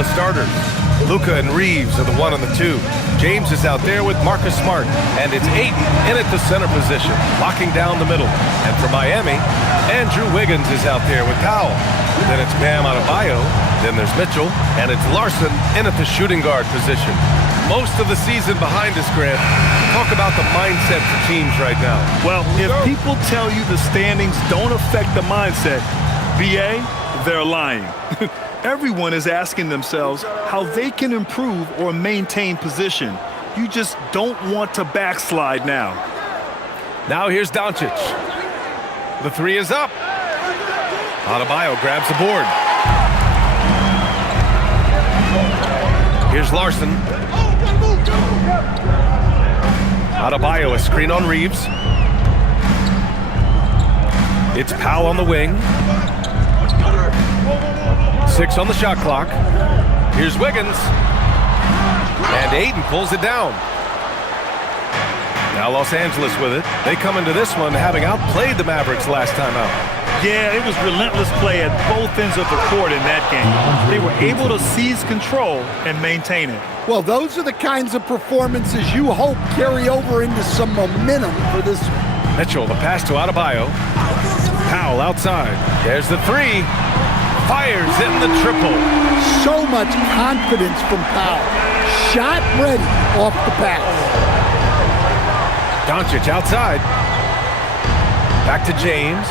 Angeles starters. Luka and Reeves are the 1 and the 2. James is out there with Marcus Smart, and it's Ayton in at the center position, locking down the middle. And for Miami, Andrew Wiggins is out there with Powell. Then it's Bam Adebayo, then there's Mitchell, and it's Larson in at the shooting guard position. Most of the season behind us, Grant. Talk about the mindset for teams right now. Well, if people tell you the standings don't affect the mindset, BA, they're lying. Everyone is asking themselves how they can improve or maintain position. You just don't want to backslide now. Now here's Doncic. The 3 is up. Adebayo grabs the board. Here's Larson. Adebayo, a screen on Reeves. It's Powell on the wing. 6 on the shot clock. Here's Wiggins. And Ayton pulls it down. Now Los Angeles with it. They come into this one having outplayed the Mavericks last time out. Yeah, it was relentless play at both ends of the court in that game. They were able to seize control and maintain it. Well, those are the kinds of performances you hope carry over into some momentum for this. Mitchell, the pass to Adebayo. Powell outside. There's the 3. Fires in the triple. So much confidence from Powell. Shot ready off the pass. Doncic outside. Back to James.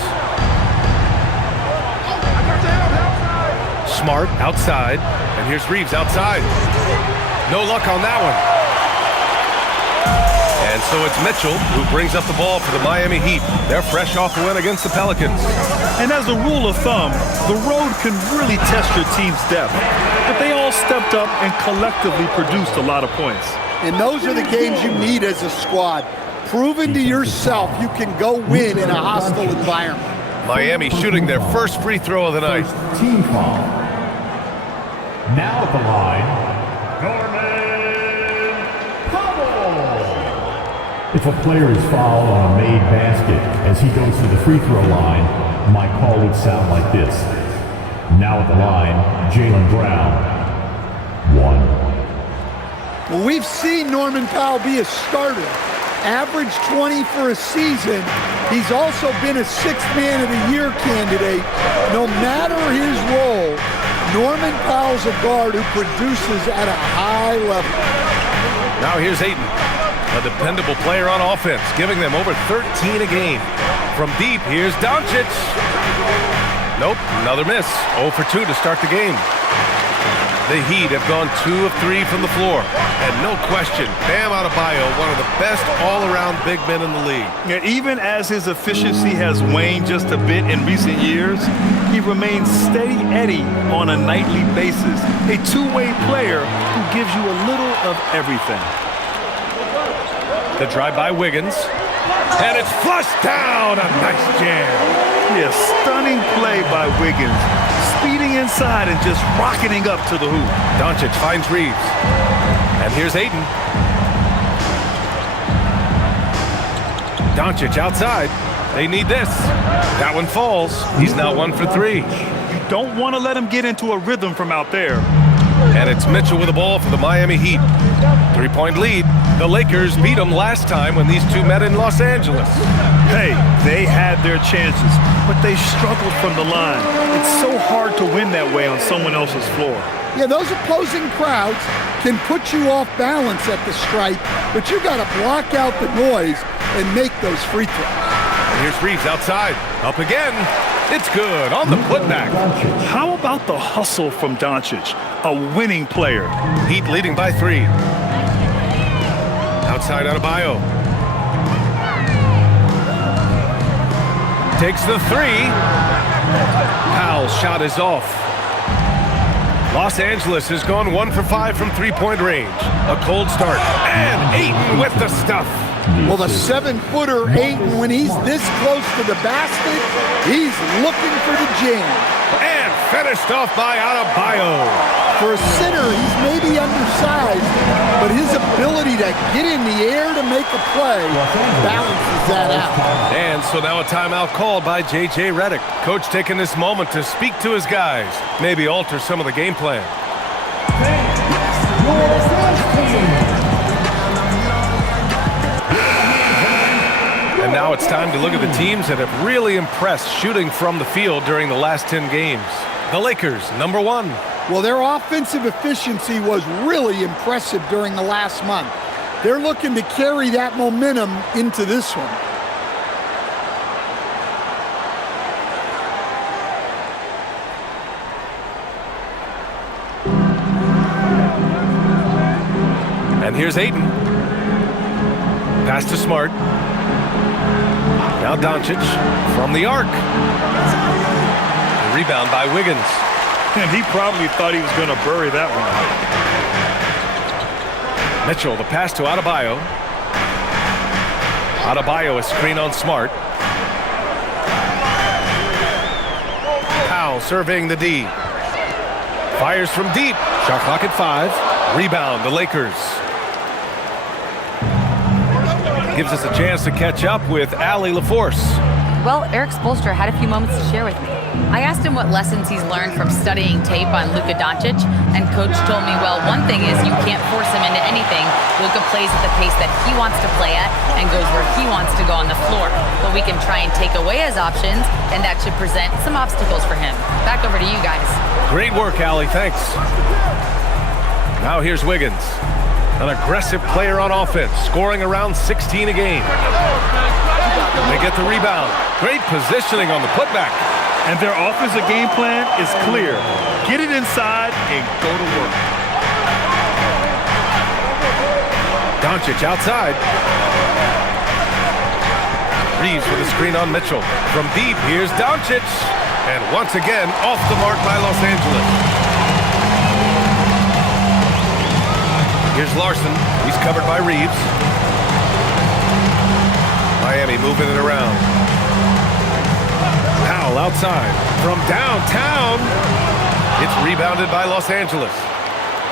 Smart outside. And here's Reeves outside. No luck on that one. And so it's Mitchell who brings up the ball for the Miami Heat. They're fresh off the win against the Pelicans. And as a rule of thumb, the road can really test your team's depth. But they all stepped up and collectively produced a lot of points. And those are the games you need as a squad. Proving to yourself you can go win in a hostile environment. Miami shooting their first free throw of the night. Team foul. Now at the line, if a player is fouled on a made basket as he goes to the free throw line, my call would sound like this. Now at the line, Jaylen Brown, 1. Well, we've seen Norman Powell be a starter. Average 20 for a season. He's also been a 6th Man of the Year candidate. No matter his role, Norman Powell's a guard who produces at a high level. Now here's Ayton. A dependable player on offense, giving them over 13 a game. From deep, here's Doncic. Nope, another miss. 0 for 2 to start the game. The Heat have gone 2 of 3 from the floor. And no question, Bam Adebayo, one of the best all-around big men in the league. Yeah, even as his efficiency has waned just a bit in recent years, he remains steady Eddie on a nightly basis. A two-way player who gives you a little of everything. The drive by Wiggins. And it's flushed down. A nice jam. Yeah, stunning play by Wiggins. Speeding inside and just rocketing up to the hoop. Doncic finds Reeves. And here's Ayton. Doncic outside. They need this. That one falls. He's now 1 for 3. You don't want to let him get into a rhythm from out there. And it's Mitchell with the ball for the Miami Heat. 3-point lead. The Lakers beat them last time when these two met in Los Angeles. Hey, they had their chances, but they struggled from the line. It's so hard to win that way on someone else's floor. Yeah, those opposing crowds can put you off balance at the stripe, but you got to block out the noise and make those free throws. Here's Reeves outside. Up again. It's good on the putback. How about the hustle from Doncic? A winning player. Heat leading by 3. Outside Adebayo. Takes the 3. Powell's shot is off. Los Angeles has gone 1 for 5 from 3-point range. A cold start. And Ayton with the stuff. Well, the 7-footer Ayton, when he's this close to the basket, he's looking for the jam. And finished off by Adebayo. For a center, he's maybe undersized, but his ability to get in the air to make a play balances that out. And so now a timeout called by J.J. Redick. Coach taking this moment to speak to his guys, maybe alter some of the game plan. And now it's time to look at the teams that have really impressed shooting from the field during the last 10 games. The Lakers, number 1. Well, their offensive efficiency was really impressive during the last month. They're looking to carry that momentum into this one. And here's Ayton. Pass to Smart. Now Doncic from the arc. The rebound by Wiggins. And he probably thought he was going to bury that one. Mitchell, the pass to Adebayo. Adebayo, a screen on Smart. Powell surveying the D. Fires from deep. Shot clock at 5. Rebound, the Lakers. Gives us a chance to catch up with Allie LaForce. Well, Eric Spoelstra had a few moments to share with me. I asked him what lessons he's learned from studying tape on Luka Doncic, and Coach told me, well, one thing is you can't force him into anything. Luka plays at the pace that he wants to play at and goes where he wants to go on the floor. But we can try and take away his options, and that should present some obstacles for him. Back over to you guys. Great work, Allie. Thanks. Now here's Wiggins. An aggressive player on offense, scoring around 16 a game. They get the rebound. Great positioning on the putback. And their offensive game plan is clear. Get it inside and go to work. Doncic outside. Reeves with a screen on Mitchell. From deep, here's Doncic. And once again, off the mark by Los Angeles. Here's Larson. He's covered by Reeves. Miami moving it around. Powell outside. From downtown. It's rebounded by Los Angeles.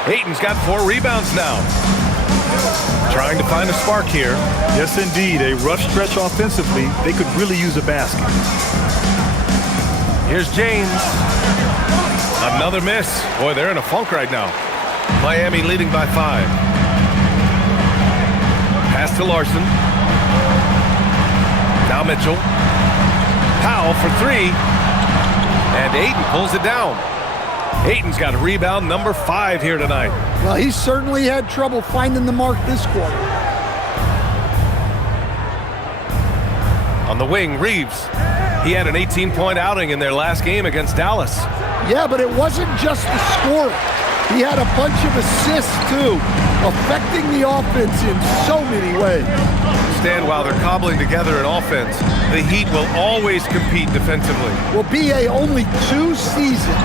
Ayton's got 4 rebounds now. Trying to find a spark here. Yes, indeed. A rough stretch offensively. They could really use a basket. Here's James. Another miss. Boy, they're in a funk right now. Miami leading by 5. Pass to Larson. Now Mitchell. Powell for 3. And Ayton pulls it down. Ayton's got a rebound number 5 here tonight. Well, he certainly had trouble finding the mark this quarter. On the wing, Reeves. He had an 18-point outing in their last game against Dallas. Yeah, but it wasn't just the scoring. He had a bunch of assists, too, affecting the offense in so many ways. Stand while they're cobbling together an offense, the Heat will always compete defensively. Well, B.A., only 2 seasons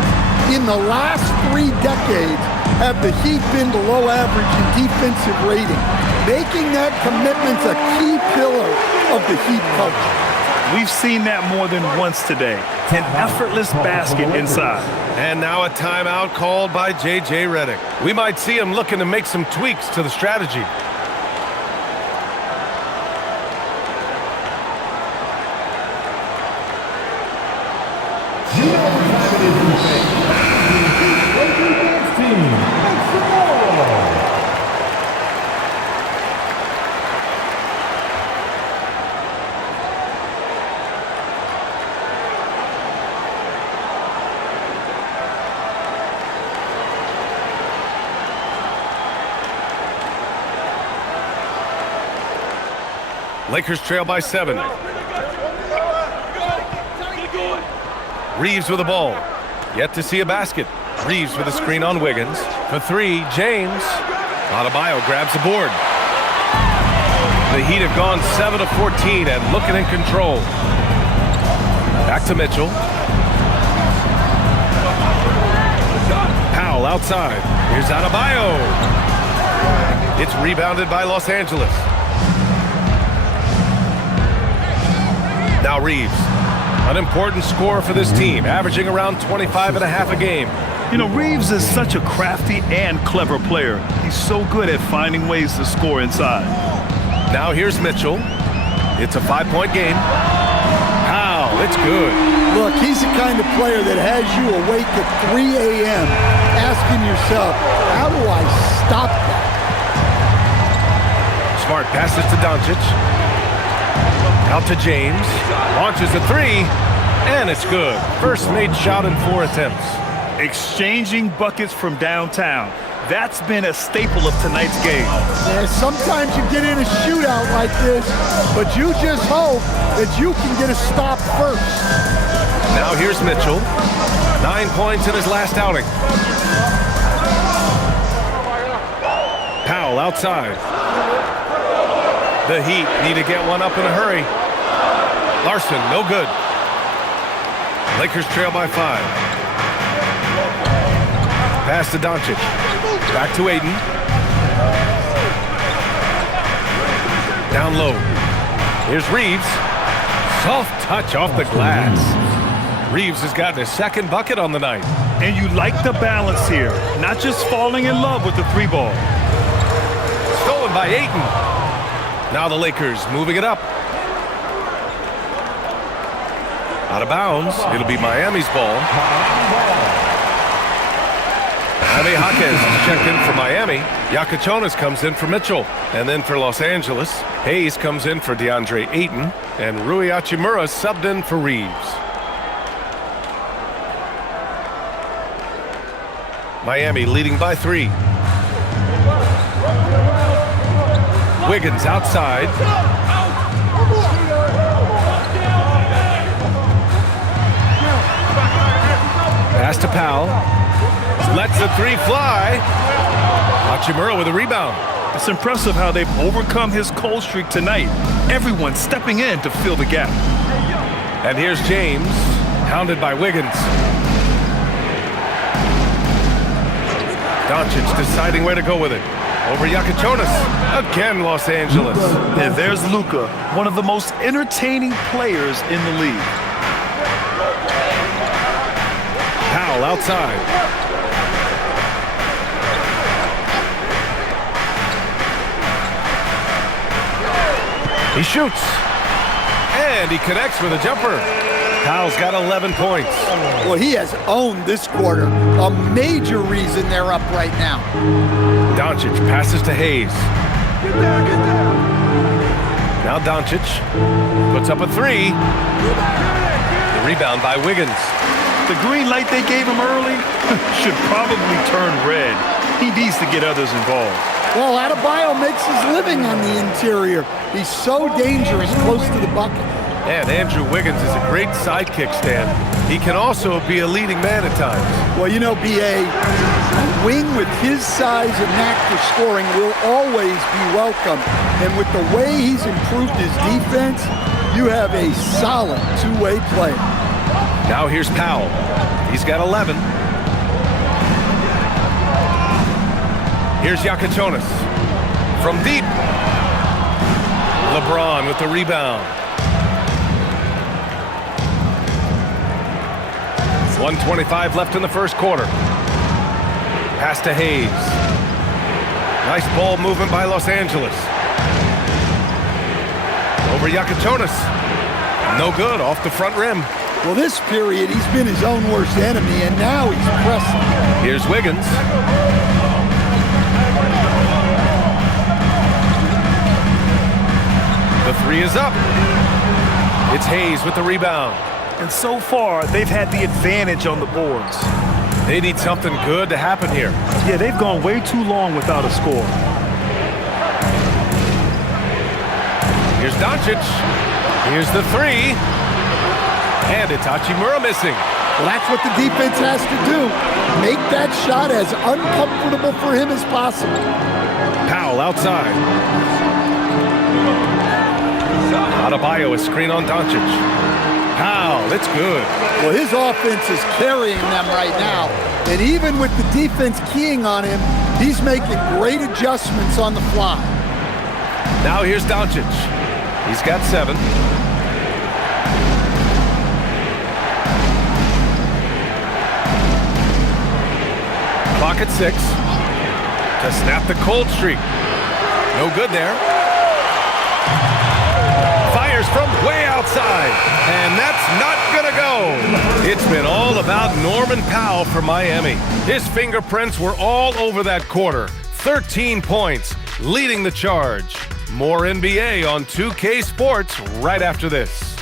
in the last 3 decades have the Heat been below average in defensive rating, making that commitment a key pillar of the Heat culture. We've seen that more than once today. An effortless basket inside. And now a timeout called by J.J. Redick. We might see him looking to make some tweaks to the strategy. Lakers trail by 7. Reeves with the ball. Yet to see a basket. Reeves with a screen on Wiggins. For 3, James. Adebayo grabs the board. The Heat have gone 7 of 14 and looking in control. Back to Mitchell. Powell outside. Here's Adebayo. It's rebounded by Los Angeles. Now Reeves, an important scorer for this team, averaging around 25.5 a game. You know, Reeves is such a crafty and clever player. He's so good at finding ways to score inside. Now here's Mitchell. It's a 5-point game. Powell It's good. Look, he's the kind of player that has you awake at 3 a.m. asking yourself, how do I stop that? Smart passes to Doncic. Out to James. Launches a three, and it's good. First made shot in 4 attempts. Exchanging buckets from downtown. That's been a staple of tonight's game. Yeah, sometimes you get in a shootout like this, but you just hope that you can get a stop first. Now here's Mitchell. 9 points in his last outing. Powell outside. The Heat need to get one up in a hurry. Larson, no good. Lakers trail by 5. Pass to Doncic. Back to Aiden. Down low. Here's Reeves. Soft touch off the glass. Reeves has gotten his second bucket on the night. And you like the balance here. Not just falling in love with the 3-ball. Stolen by Ayton. Now the Lakers moving it up. Out of bounds. It'll be Miami's ball. Jaime Jaquez is checked in for Miami. Yakachonis comes in for Mitchell. And then for Los Angeles, Hayes comes in for DeAndre Ayton. And Rui Hachimura subbed in for Reeves. Miami leading by 3. Wiggins outside. Pass to Powell. Lets the 3 fly. Hachimura with a rebound. It's impressive how they've overcome his cold streak tonight. Everyone stepping in to fill the gap. And here's James, hounded by Wiggins. Doncic deciding where to go with it. Over Yakachonis. Again, Los Angeles. And there's Luka, one of the most entertaining players in the league. Powell outside. He shoots. And he connects with a jumper. Powell's got 11 points. Well, he has owned this quarter. A major reason they're up right now. Doncic passes to Hayes. Now Doncic puts up a 3. The rebound by Wiggins. The green light they gave him early should probably turn red. He needs to get others involved. Well, Adebayo makes his living on the interior. He's so dangerous close to the bucket. And Andrew Wiggins is a great sidekick, Stan. He can also be a leading man at times. Well, you know, B.A., a wing with his size and knack for scoring will always be welcome. And with the way he's improved his defense, you have a solid two-way player. Now here's Powell. He's got 11. Here's Yakachonis. From deep. LeBron with the rebound. 1:25 left in the first quarter. Pass to Hayes. Nice ball movement by Los Angeles. Over Yakachonis. No good, off the front rim. Well, this period, he's been his own worst enemy, and now he's pressing. Here's Wiggins. The 3 is up. It's Hayes with the rebound. And so far, they've had the advantage on the boards. They need something good to happen here. Yeah, they've gone way too long without a score. Here's Doncic. Here's the 3. And it's Hachimura missing. Well, that's what the defense has to do. Make that shot as uncomfortable for him as possible. Powell outside. Adebayo, a screen on Doncic. Powell, it's good. Well, his offense is carrying them right now. And even with the defense keying on him, he's making great adjustments on the fly. Now here's Doncic. He's got 7. Clock at 6. To snap the cold streak. No good there. Fires from way outside. And that's not going to go. It's been all about Norman Powell for Miami. His fingerprints were all over that quarter. 13 points, leading the charge. More NBA on 2K Sports right after this.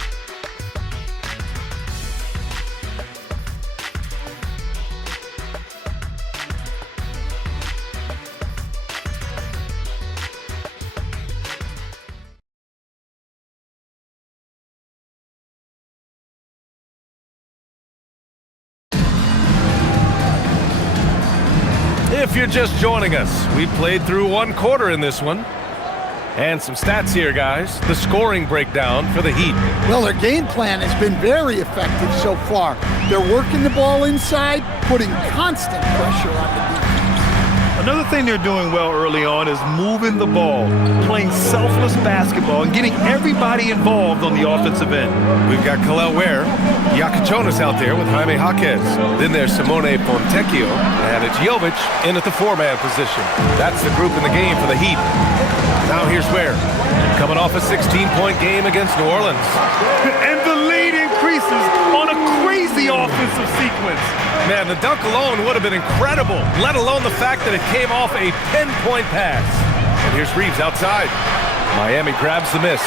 If you're just joining us, we played through one quarter in this one. And some stats here, guys. The scoring breakdown for the Heat. Well, their game plan has been very effective so far. They're working the ball inside, putting constant pressure on the defense. Another thing they're doing well early on is moving the ball, playing selfless basketball, and getting everybody involved on the offensive end. We've got Kel'el Ware, Yakichonis out there with Jaime Jaquez. Then there's Simone Fontecchio, and it's Jovic in at the four-man position. That's the group in the game for the Heat. Now here's Ware, coming off a 16-point game against New Orleans. And the lead increases on a crazy offensive sequence. Man, the dunk alone would have been incredible, let alone the fact that it came off a 10-point pass. And here's Reeves outside. Miami grabs the miss.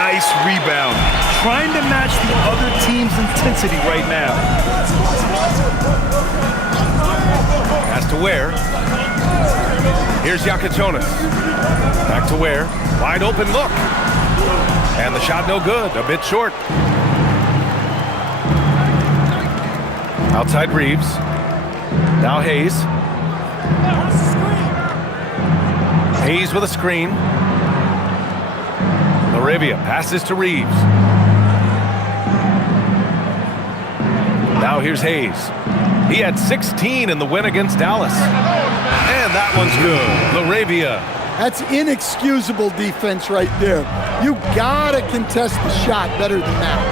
Nice rebound. Trying to match the other team's intensity right now. Pass to Ware. Here's Yakichonis. Back to Ware. Wide open look. And the shot no good. A bit short. Outside Reeves. Now Hayes. Hayes with a screen. Laravia passes to Reeves. Now here's Hayes. He had 16 in the win against Dallas. And that one's good. Laravia. That's inexcusable defense right there. You gotta contest the shot better than that.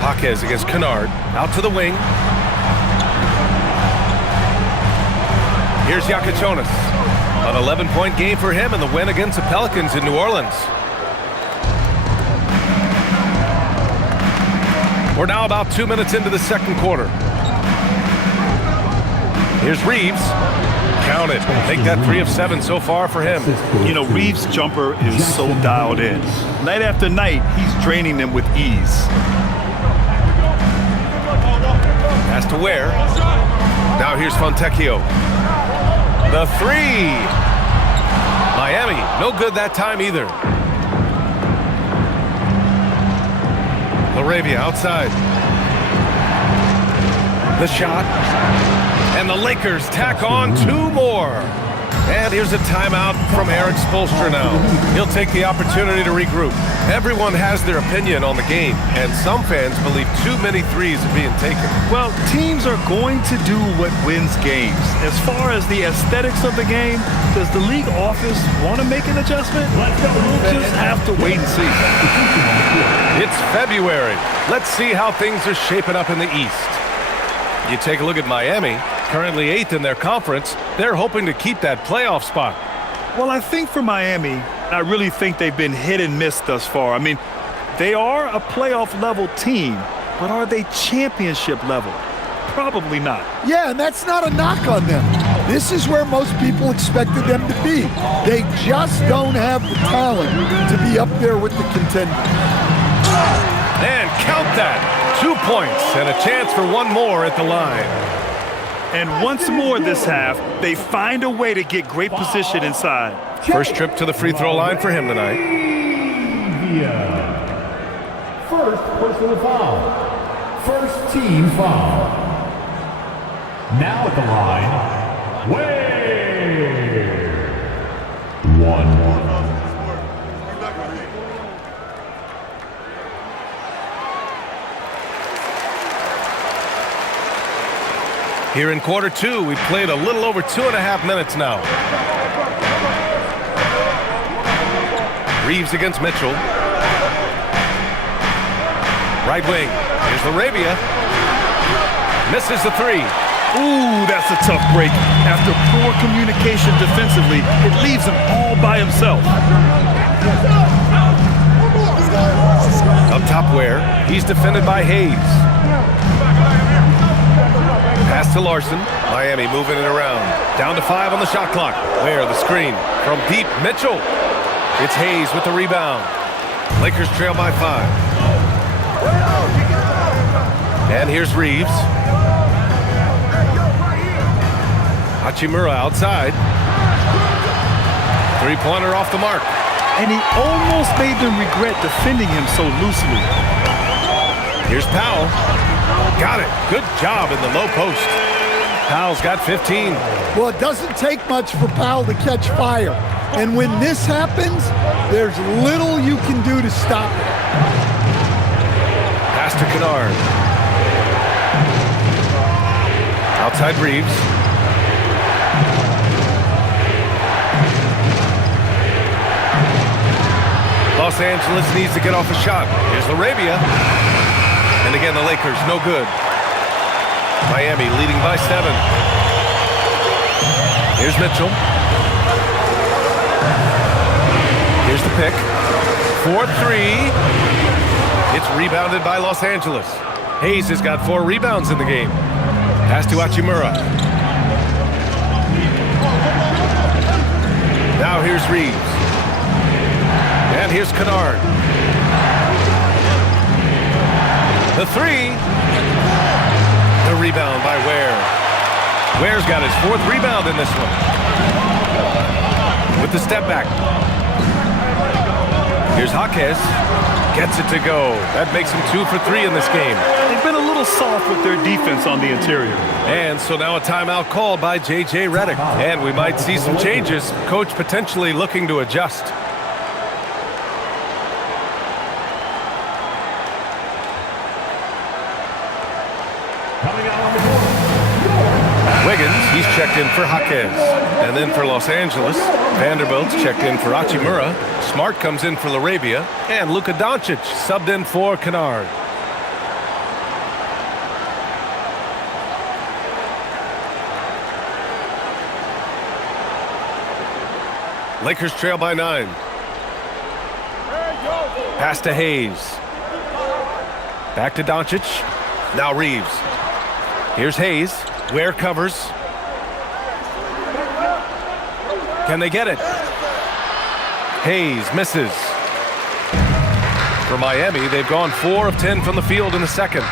Jaquez against Kennard. Out to the wing. Here's Yakichonis. An 11-point game for him in the win against the Pelicans in New Orleans. We're now about 2 minutes into the second quarter. Here's Reeves. Count it. Make that 3 of 7 so far for him. You know, Reeves' jumper is so dialed in. Night after night, he's draining them with ease. Pass to Ware. Now here's Fontecchio. The 3. Miami, no good that time either. Laravia outside. The shot. And the Lakers tack on 2 more. And here's a timeout from Eric Spoelstra now. He'll take the opportunity to regroup. Everyone has their opinion on the game, and some fans believe too many threes are being taken. Well, teams are going to do what wins games. As far as the aesthetics of the game, does the league office want to make an adjustment? We'll just have to wait and see. It's February. Let's see how things are shaping up in the East. You take a look at Miami, currently 8th in their conference. They're hoping to keep that playoff spot. Well, I think for Miami, I really think they've been hit and miss thus far. I mean, they are a playoff-level team, but are they championship level? Probably not. Yeah, and that's not a knock on them. This is where most people expected them to be. They just don't have the talent to be up there with the contenders. And count that. 2 points and a chance for one more at the line. And once more this half, they find a way to get great position inside. First trip to the free throw line for him tonight. First personal foul. First team foul. Now at the line, Ware. 1. Here in quarter 2, we've played a little over 2.5 minutes now. Reeves against Mitchell. Right wing. Here's Laravia. Misses the 3. Ooh, that's a tough break. After poor communication defensively, it leaves him all by himself. Up top Ware. He's defended by Hayes. Pass to Larson. Miami moving it around. Down to 5 on the shot clock. Ware the screen. From deep, Mitchell. It's Hayes with the rebound. Lakers trail by 5. And here's Reeves. Hachimura outside. Three-pointer off the mark. And he almost made them regret defending him so loosely. Here's Powell. Got it. Good job in the low post. Powell's got 15. Well, it doesn't take much for Powell to catch fire. And when this happens, there's little you can do to stop it. Pass to Kennard. Outside Reeves. Los Angeles needs to get off a shot. Here's Laravia. And again, the Lakers, no good. Miami leading by 7. Here's Mitchell. Here's the pick. 4-3. It's rebounded by Los Angeles. Hayes has got 4 rebounds in the game. Pass to Hachimura. Now here's Reeves. And here's Kennard. The 3. The rebound by Ware. Ware's got his 4th rebound in this one. With the step back. Here's Jaquez. Gets it to go. That makes him 2 for 3 in this game. They've been a little soft with their defense on the interior. And so now a timeout called by J.J. Redick. And we might see some changes. Coach potentially looking to adjust. Wiggins, he's checked in for Jaquez. And then for Los Angeles, Vanderbilt's checked in for Hachimura. Smart comes in for Laravia. And Luka Doncic subbed in for Kennard. Lakers trail by 9. Pass to Hayes. Back to Doncic. Now Reeves. Here's Hayes. Ware covers. Can they get it? Hayes misses. For Miami, they've gone 4 of 10 from the field in the second.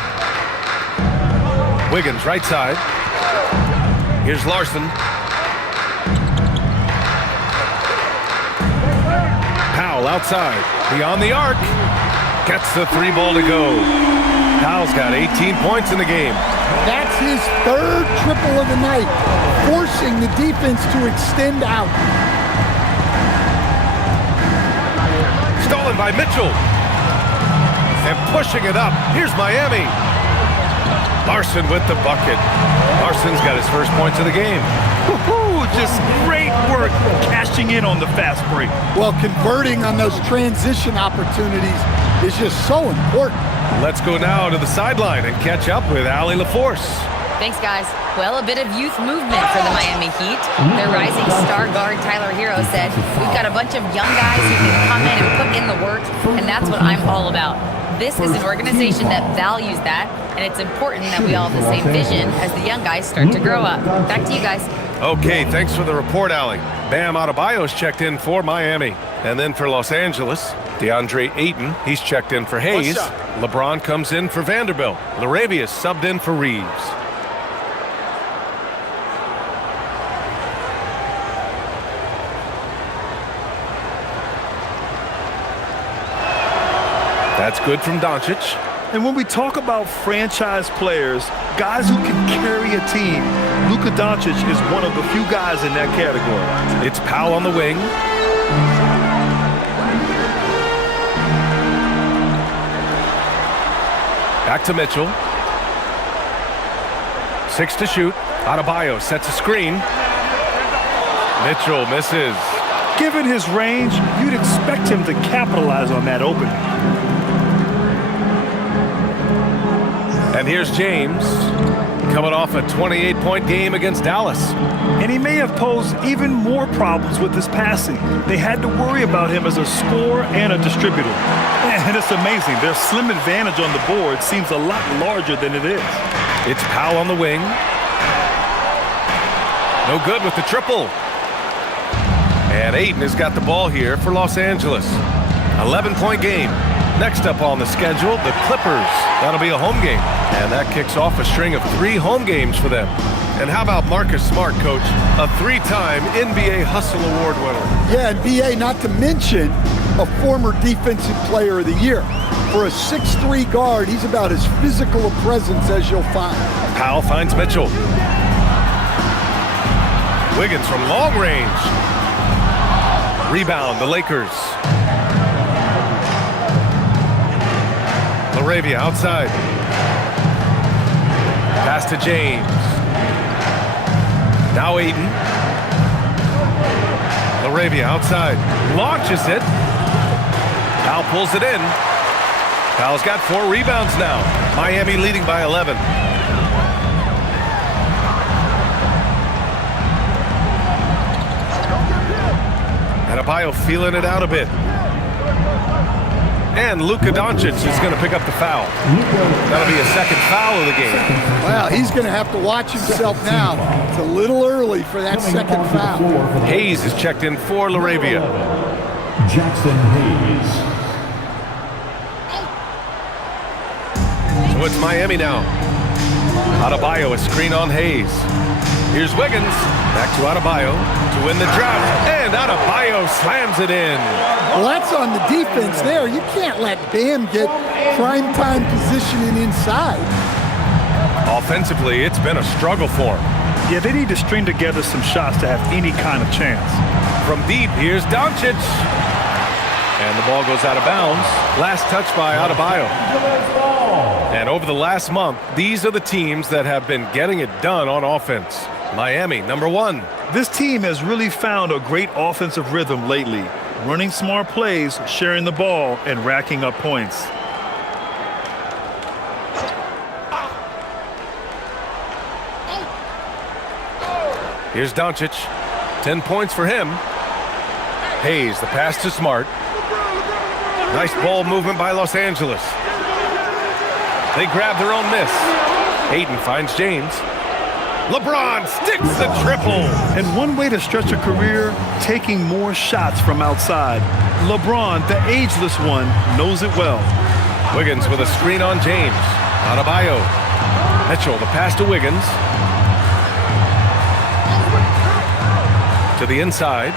Wiggins, right side. Here's Larson. Powell outside. Beyond the arc. Gets the 3-ball to go. Powell's got 18 points in the game. That's his 3rd triple of the night, forcing the defense to extend out. Stolen by Mitchell. And pushing it up. Here's Miami. Larson with the bucket. Larson's got his first points of the game. Woohoo! Just great work cashing in on the fast break. Well, converting on those transition opportunities is just so important. Let's go now to the sideline and catch up with Allie LaForce. Thanks, guys. Well, a bit of youth movement for the Miami Heat. Their rising star guard, Tyler Hero, said, "We've got a bunch of young guys who can come in and put in the work, and that's what I'm all about." This is an organization that values that, and it's important that we all have the same vision as the young guys start to grow up. Back to you guys. Okay, thanks for the report, Allie. Bam Adebayo's checked in for Miami. And then for Los Angeles, DeAndre Ayton, he's checked in for Hayes. LeBron comes in for Vanderbilt. Laravia subbed in for Reeves. That's good from Doncic. And when we talk about franchise players, guys who can carry a team, Luka Doncic is one of the few guys in that category. It's Powell on the wing. Back to Mitchell. 6 to shoot. Adebayo sets a screen. Mitchell misses. Given his range, you'd expect him to capitalize on that opening. And here's James. coming off a 28-point game against Dallas. And he may have posed even more problems with his passing. They had to worry about him as a scorer and a distributor. And it's amazing. Their slim advantage on the board seems a lot larger than it is. It's Powell on the wing. No good with the triple. And Ayton has got the ball here for Los Angeles. 11-point game. Next up on the schedule, the Clippers. That'll be a home game. And that kicks off a string of 3 home games for them. And how about Marcus Smart, Coach? A 3-time NBA Hustle Award winner. Yeah, and BA, not to mention a former Defensive Player of the Year. For a 6'3" guard, he's about as physical a presence as you'll find. Powell finds Mitchell. Wiggins from long range. Rebound, the Lakers. Laravia outside. Pass to James. Now Ayton. Laravia outside. Launches it. Powell pulls it in. Powell's got 4 rebounds now. Miami leading by 11. Adebayo feeling it out a bit. And Luka Doncic is going to pick up the foul. That'll be a second foul of the game. Well, he's going to have to watch himself now. It's a little early for that second foul. Hayes is checked in for Laravia. Jackson Hayes. So it's Miami now. Adebayo, a screen on Hayes. Here's Wiggins. Back to Adebayo to win the drought. And Adebayo slams it in. Well, that's on the defense there. You can't let Bam get prime-time positioning inside. Offensively, it's been a struggle for him. Yeah, they need to string together some shots to have any kind of chance. From deep, here's Doncic. And the ball goes out of bounds. Last touch by Adebayo. And over the last month, these are the teams that have been getting it done on offense. Miami, number 1. This team has really found a great offensive rhythm lately. Running smart plays, sharing the ball, and racking up points. Here's Doncic. 10 points for him. Hayes, the pass to Smart. Nice ball movement by Los Angeles. They grab their own miss. Ayton finds James. LeBron sticks the triple. And one way to stretch a career, taking more shots from outside. LeBron, the ageless one, knows it well. Wiggins with a screen on James. Adebayo. Mitchell, the pass to Wiggins. To the inside.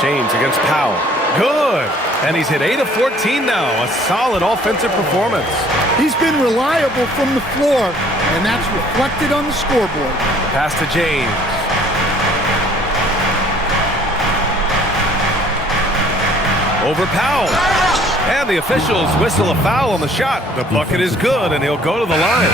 James against Powell. Good. And he's hit 8 of 14 now. A solid offensive performance. He's been reliable from the floor, and that's reflected on the scoreboard. Pass to James. Over Powell. And the officials whistle a foul on the shot. The bucket is good, and he'll go to the line.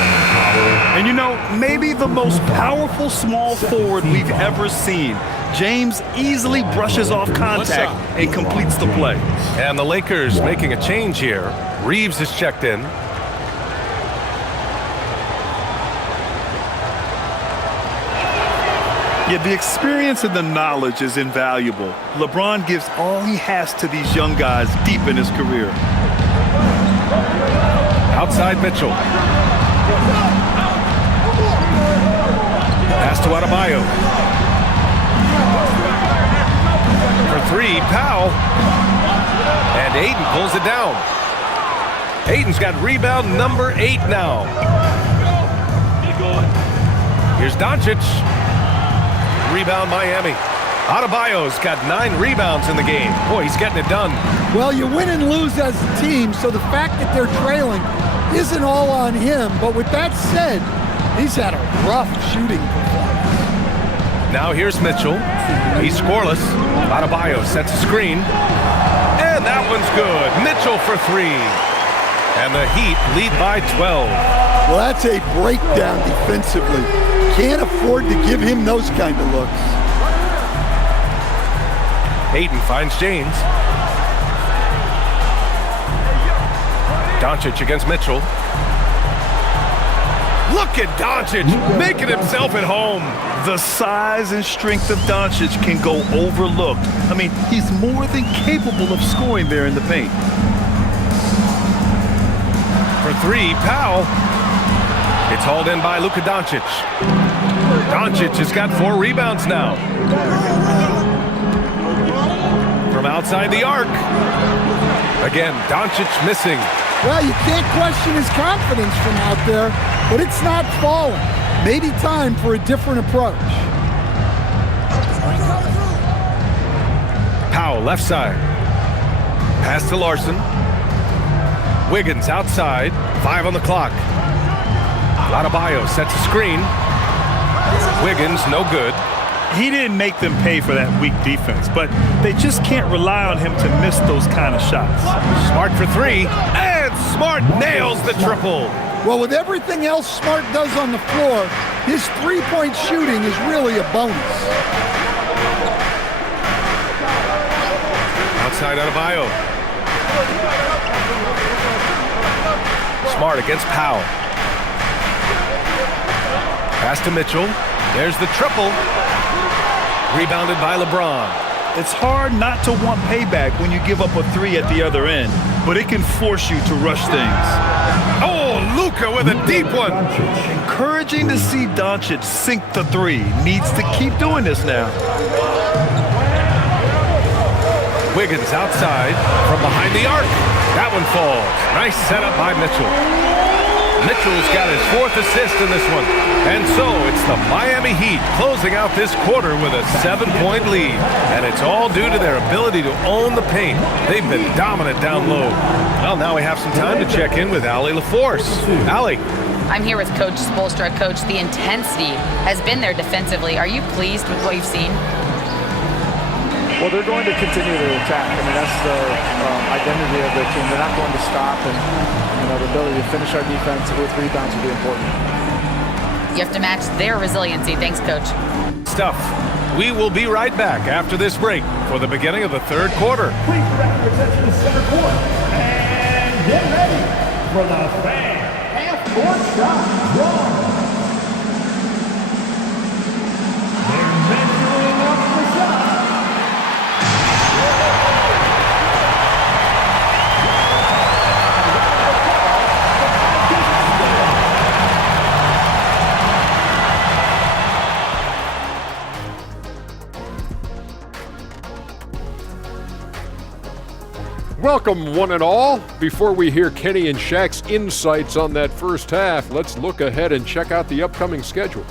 And you know, maybe the most powerful small forward we've ever seen. James easily brushes off contact and completes the play. And the Lakers making a change here. Reeves is checked in. Yeah, the experience and the knowledge is invaluable. LeBron gives all he has to these young guys deep in his career. Outside Mitchell. Pass to Adebayo. For 3, Powell. And Ayton pulls it down. Ayton's got rebound number 8 now. Here's Doncic. Rebound Miami. Adebayo's got 9 rebounds in the game. Boy, he's getting it done. Well, you win and lose as a team, so the fact that they're trailing isn't all on him. But with that said, he's had a rough shooting performance. Now here's Mitchell. He's scoreless. Adebayo sets a screen. And that one's good. Mitchell for 3. And the Heat lead by 12. Well, that's a breakdown defensively. Can't afford to give him those kind of looks. Ayton finds James. Doncic against Mitchell. Look at Doncic making himself at home. The size and strength of Doncic can go overlooked. I mean, he's more than capable of scoring there in the paint. For three, Powell. It's hauled in by Luka Doncic. Doncic has got 4 rebounds now. From outside the arc. Again, Doncic missing. Well, you can't question his confidence from out there, but it's not falling. Maybe time for a different approach. Powell, left side. Pass to Larson. Wiggins outside. 5 on the clock. Adebayo sets a screen. Wiggins, no good. He didn't make them pay for that weak defense, but they just can't rely on him to miss those kind of shots. Smart for 3, and Smart nails the triple. Well, with everything else Smart does on the floor, his three-point shooting is really a bonus. Outside Adebayo. Smart against Powell. Pass to Mitchell. There's the triple. Rebounded by LeBron. It's hard not to want payback when you give up a 3 at the other end, but it can force you to rush things. Oh, Luka with a deep one. Encouraging to see Doncic sink the 3. Needs to keep doing this now. Wiggins outside from behind the arc. That one falls. Nice setup by Mitchell. Mitchell's got his 4th assist in this one. And so it's the Miami Heat closing out this quarter with a 7-point lead. And it's all due to their ability to own the paint. They've been dominant down low. Well, now we have some time to check in with Allie LaForce. Allie. I'm here with Coach Spoelstra. Coach, the intensity has been there defensively. Are you pleased with what you've seen? Well, they're going to continue to attack. I mean, that's the identity of their team. They're not going to stop, and the ability to finish our defense with rebounds will be important. You have to match their resiliency. Thanks, Coach. Stuff. We will be right back after this break for the beginning of the 3rd quarter. Please direct your attention to center court. And get ready for the fan half-court shot draw. They're measuring up the shot. Welcome, one and all. Before we hear Kenny and Shaq's insights on that first half, let's look ahead and check out the upcoming schedule.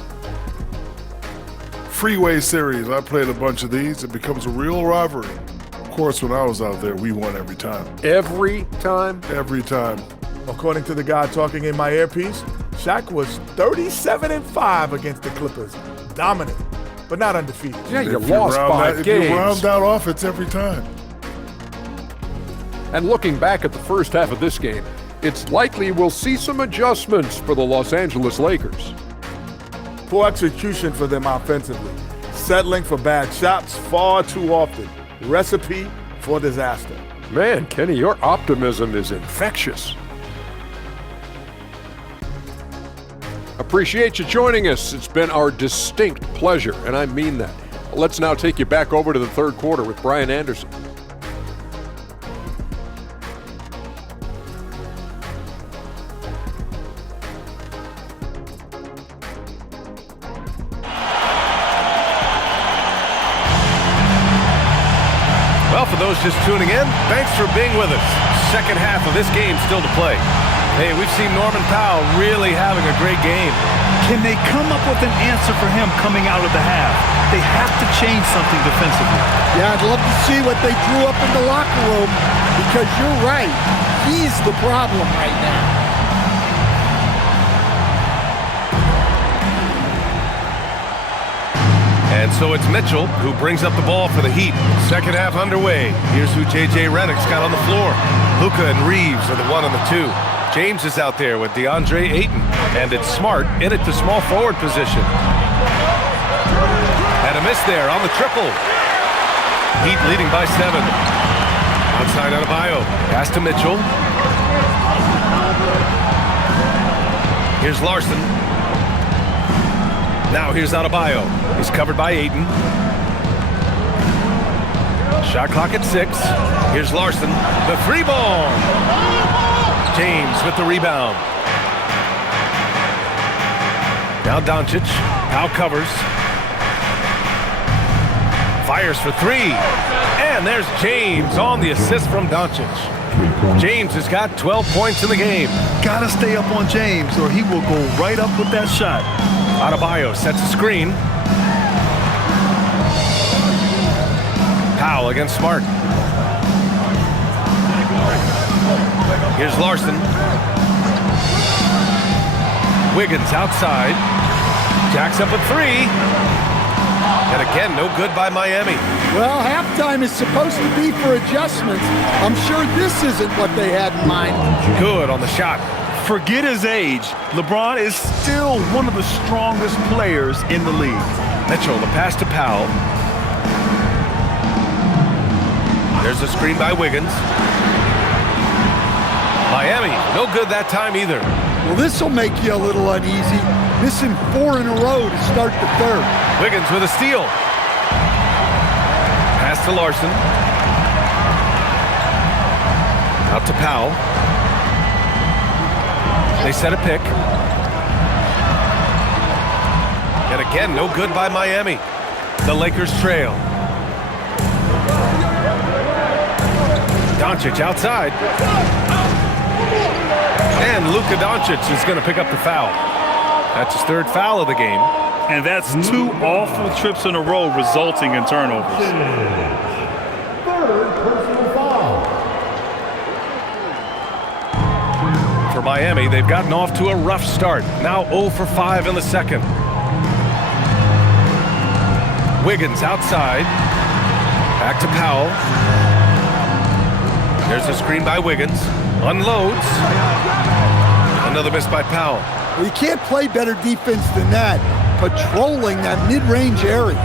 Freeway series. I played a bunch of these. It becomes a real rivalry. Of course, when I was out there, we won every time. Every time? Every time. According to the guy talking in my earpiece, Shaq was 37-5 against the Clippers. Dominant, but not undefeated. Yeah, you lost by games. If you round out off, it's every time. And looking back at the first half of this game, it's likely we'll see some adjustments for the Los Angeles Lakers. Poor execution for them offensively. Settling for bad shots far too often. Recipe for disaster. Man, Kenny, your optimism is infectious. Appreciate you joining us. It's been our distinct pleasure, and I mean that. Let's now take you back over to the 3rd quarter with Brian Anderson. Well, for those just tuning in, thanks for being with us. Second half of this game still to play. Hey, we've seen Norman Powell really having a great game. Can they come up with an answer for him coming out of the half? They have to change something defensively. Yeah, I'd love to see what they drew up in the locker room, because you're right. He's the problem right now. And so it's Mitchell who brings up the ball for the Heat. Second half underway. Here's who J.J. Redick's got on the floor. Luka and Reeves are the 1 and the 2. James is out there with DeAndre Ayton. And it's Smart in at the small forward position. And a miss there on the triple. Heat leading by 7. Outside Adebayo. Pass to Mitchell. Here's Larson. Now here's Adebayo. He's covered by Ayton. Shot clock at 6. Here's Larson. The 3-ball. James with the rebound. Now Doncic. Powell covers. Fires for 3. And there's James on the assist from Doncic. James has got 12 points in the game. Gotta stay up on James or he will go right up with that shot. Adebayo sets a screen. Powell against Smart. Here's Larson. Wiggins outside. Jacks up a 3. And again, no good by Miami. Well, halftime is supposed to be for adjustments. I'm sure this isn't what they had in mind. Good on the shot. Forget his age. LeBron is still one of the strongest players in the league. Mitchell, the pass to Powell. There's a screen by Wiggins. Miami, no good that time either. Well, this will make you a little uneasy. Missing 4 in a row to start the third. Wiggins with a steal. Pass to Larson. Out to Powell. They set a pick. And again, no good by Miami. The Lakers trail. Doncic outside. And Luka Doncic is going to pick up the foul. That's his 3rd foul of the game. And that's 2 awful trips in a row resulting in turnovers. 3rd personal foul. For Miami, they've gotten off to a rough start. Now 0 for 5 in the second. Wiggins outside. Back to Powell. There's a screen by Wiggins. Unloads. Another miss by Powell. Well, you can't play better defense than that. Patrolling that mid-range area.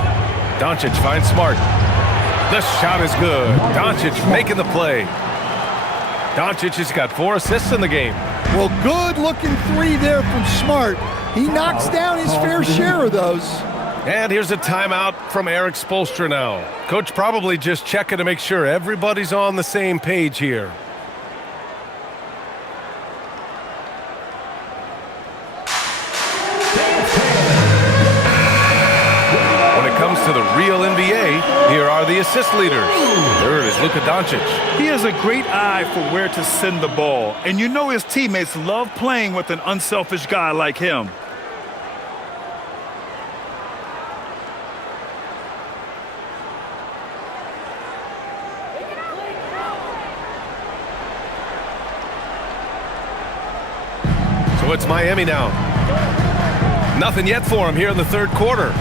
Doncic finds Smart. The shot is good. Doncic making the play. Doncic has got 4 assists in the game. Well, good-looking 3 there from Smart. He knocks down his fair share of those. And here's a timeout from Eric Spoelstra now. Coach probably just checking to make sure everybody's on the same page here. To the real NBA, here are the assist leaders. 3rd is Luka Doncic. He has a great eye for where to send the ball, and you know his teammates love playing with an unselfish guy like him. So it's Miami now. Nothing yet for him here in the 3rd quarter.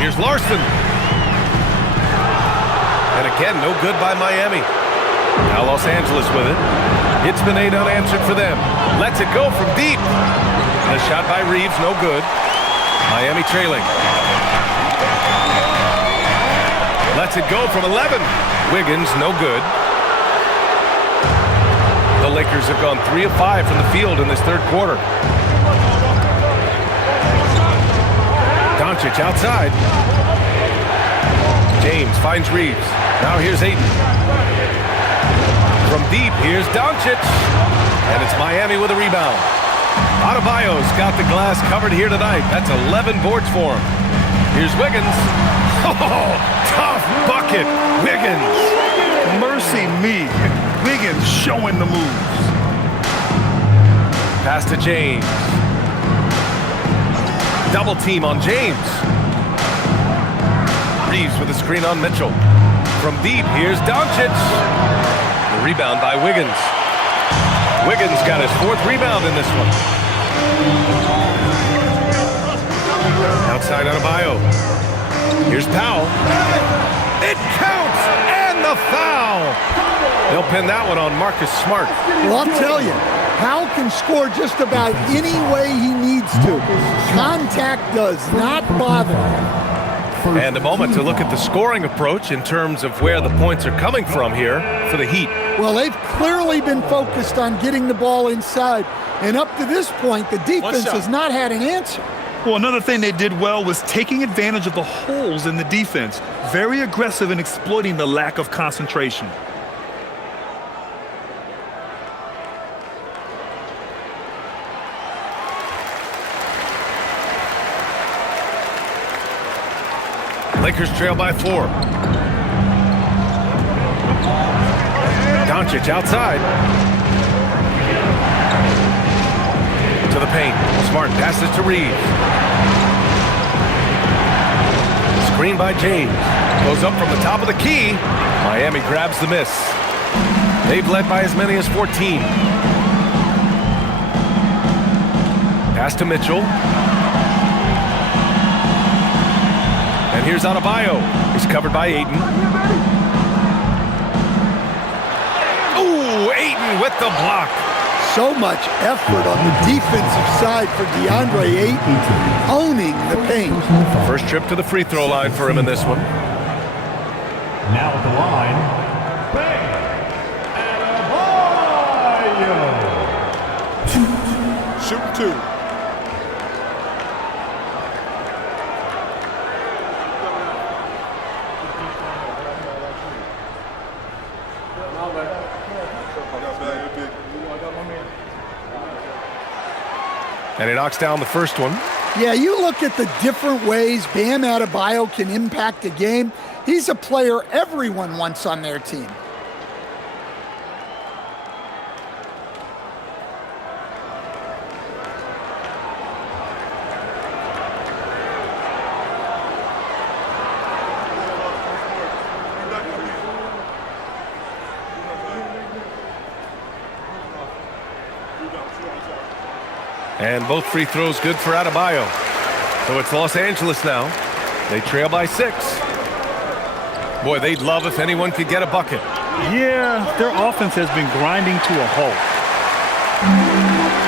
Here's Larson. And again, no good by Miami. Now Los Angeles with it. It's been 8 unanswered for them. Lets it go from deep. And a shot by Reeves, no good. Miami trailing. Lets it go from 11. Wiggins, no good. The Lakers have gone 3 of 5 from the field in this 3rd quarter. Doncic outside. James finds Reeves. Now here's Ayton. From deep, here's Doncic. And it's Miami with a rebound. Adebayo's got the glass covered here tonight. That's 11 boards for him. Here's Wiggins. Oh, tough bucket. Wiggins. Mercy me. Wiggins showing the moves. Pass to James. Double team on James. Reeves with a screen on Mitchell. From deep, here's Doncic. The rebound by Wiggins. Wiggins got his 4th rebound in this one. Outside Adebayo. Here's Powell. It counts! And the foul! They'll pin that one on Marcus Smart. Well, I'll tell you, Powell can score just about any way he needs to. Contact does not bother him. And a moment to look at the scoring approach in terms of where the points are coming from here for the Heat. Well, they've clearly been focused on getting the ball inside. And up to this point, the defense has not had an answer. Well, another thing they did well was taking advantage of the holes in the defense. Very aggressive in exploiting the lack of concentration. Lakers trail by 4. Doncic outside. To the paint. Smart passes to Reeves. Screen by James. Goes up from the top of the key. Miami grabs the miss. They've led by as many as 14. Pass to Mitchell. And here's Adebayo. He's covered by Ayton. Ooh, Ayton with the block. So much effort on the defensive side for DeAndre Ayton, owning the paint. First trip to the free throw line for him in this one. Now at the line, Bam Adebayo. Shoot 2. And he knocks down the first one. Yeah, you look at the different ways Bam Adebayo can impact a game. He's a player everyone wants on their team. And both free throws good for Adebayo. So it's Los Angeles now. They trail by 6. Boy, they'd love if anyone could get a bucket. Yeah, their offense has been grinding to a halt.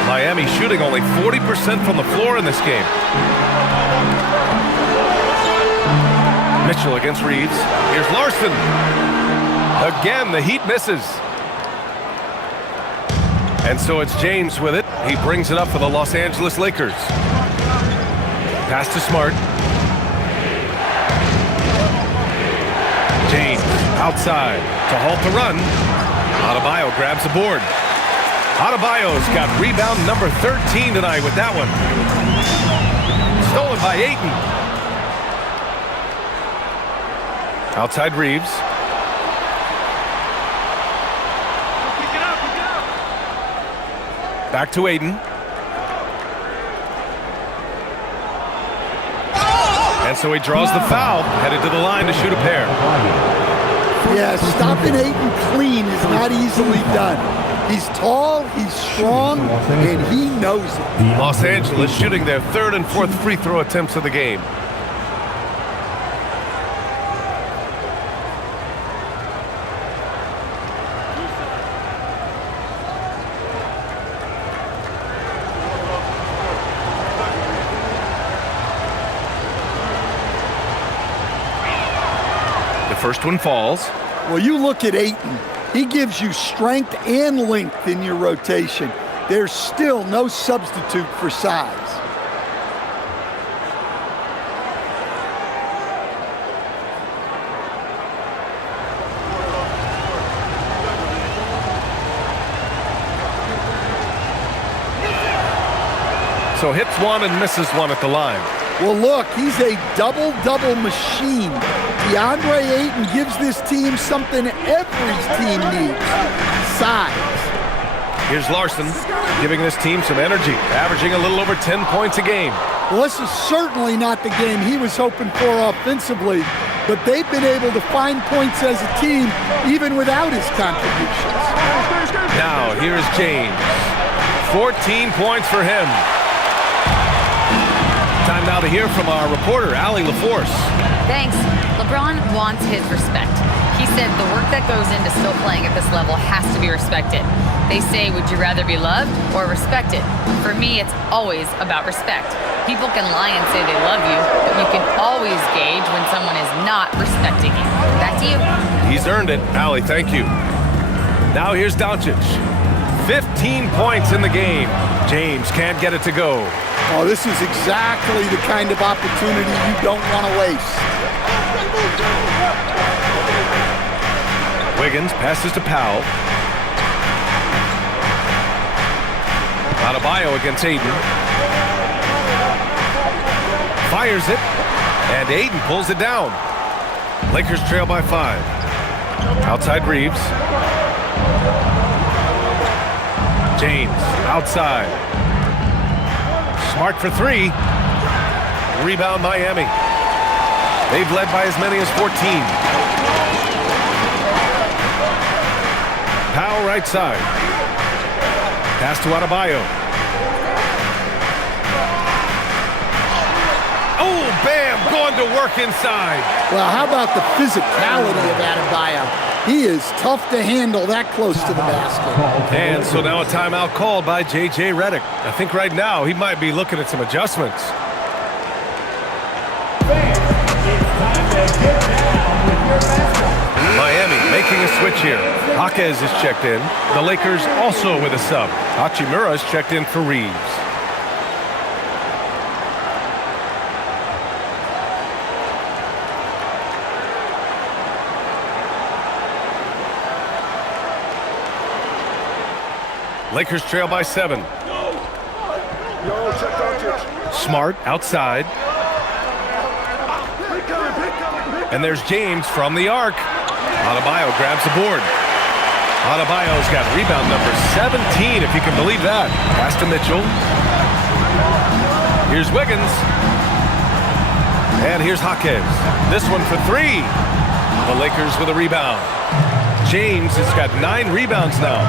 Miami shooting only 40% from the floor in this game. Mitchell against Reeves. Here's Larson. Again, the Heat misses. And so it's James with it. He brings it up for the Los Angeles Lakers. Pass to Smart. James outside to halt the run. Adebayo grabs the board. Adebayo's got rebound number 13 tonight with that one. Stolen by Ayton. Outside Reeves. Back to Ayton. And so he draws the foul, headed to the line to shoot a pair. Yeah, stopping Ayton clean is not easily done. He's tall, he's strong, and he knows it. Los Angeles shooting their 3rd and 4th free throw attempts of the game. First one falls. Well, you look at Ayton. He gives you strength and length in your rotation. There's still no substitute for size. So hits one and misses one at the line. Well, look, he's a double-double machine. DeAndre Ayton gives this team something every team needs: size. Here's Larson giving this team some energy, averaging a little over 10 points a game. Well, this is certainly not the game he was hoping for offensively, but they've been able to find points as a team even without his contributions. Now, here's James. 14 points for him. Time now to hear from our reporter, Allie LaForce. Thanks. LeBron wants his respect. He said the work that goes into still playing at this level has to be respected. They say, would you rather be loved or respected? For me, it's always about respect. People can lie and say they love you, but you can always gauge when someone is not respecting you. Back to you. He's earned it. Allie, thank you. Now here's Doncic. 15 points in the game. James can't get it to go. Oh, this is exactly the kind of opportunity you don't want to waste. Wiggins passes to Powell. Adebayo against Ayton. Fires it, and Ayton pulls it down. Lakers trail by 5. Outside Reeves. James outside. Smart for 3. Rebound Miami. They've led by as many as 14. Powell right side. Pass to Adebayo. Oh, bam! Going to work inside. Well, how about the physicality of Adebayo? He is tough to handle that close to the basket. And so now a timeout called by J.J. Redick. I think right now he might be looking at some adjustments. Miami making a switch here. Jaquez is checked in. The Lakers also with a sub. Hachimura is checked in for Reeves. Lakers trail by 7. Smart outside. And there's James from the arc. Adebayo grabs the board. Adebayo's got rebound number 17, if you can believe that. Pass to Mitchell. Here's Wiggins. And here's Jaquez. This one for 3. The Lakers with a rebound. James has got 9 rebounds now.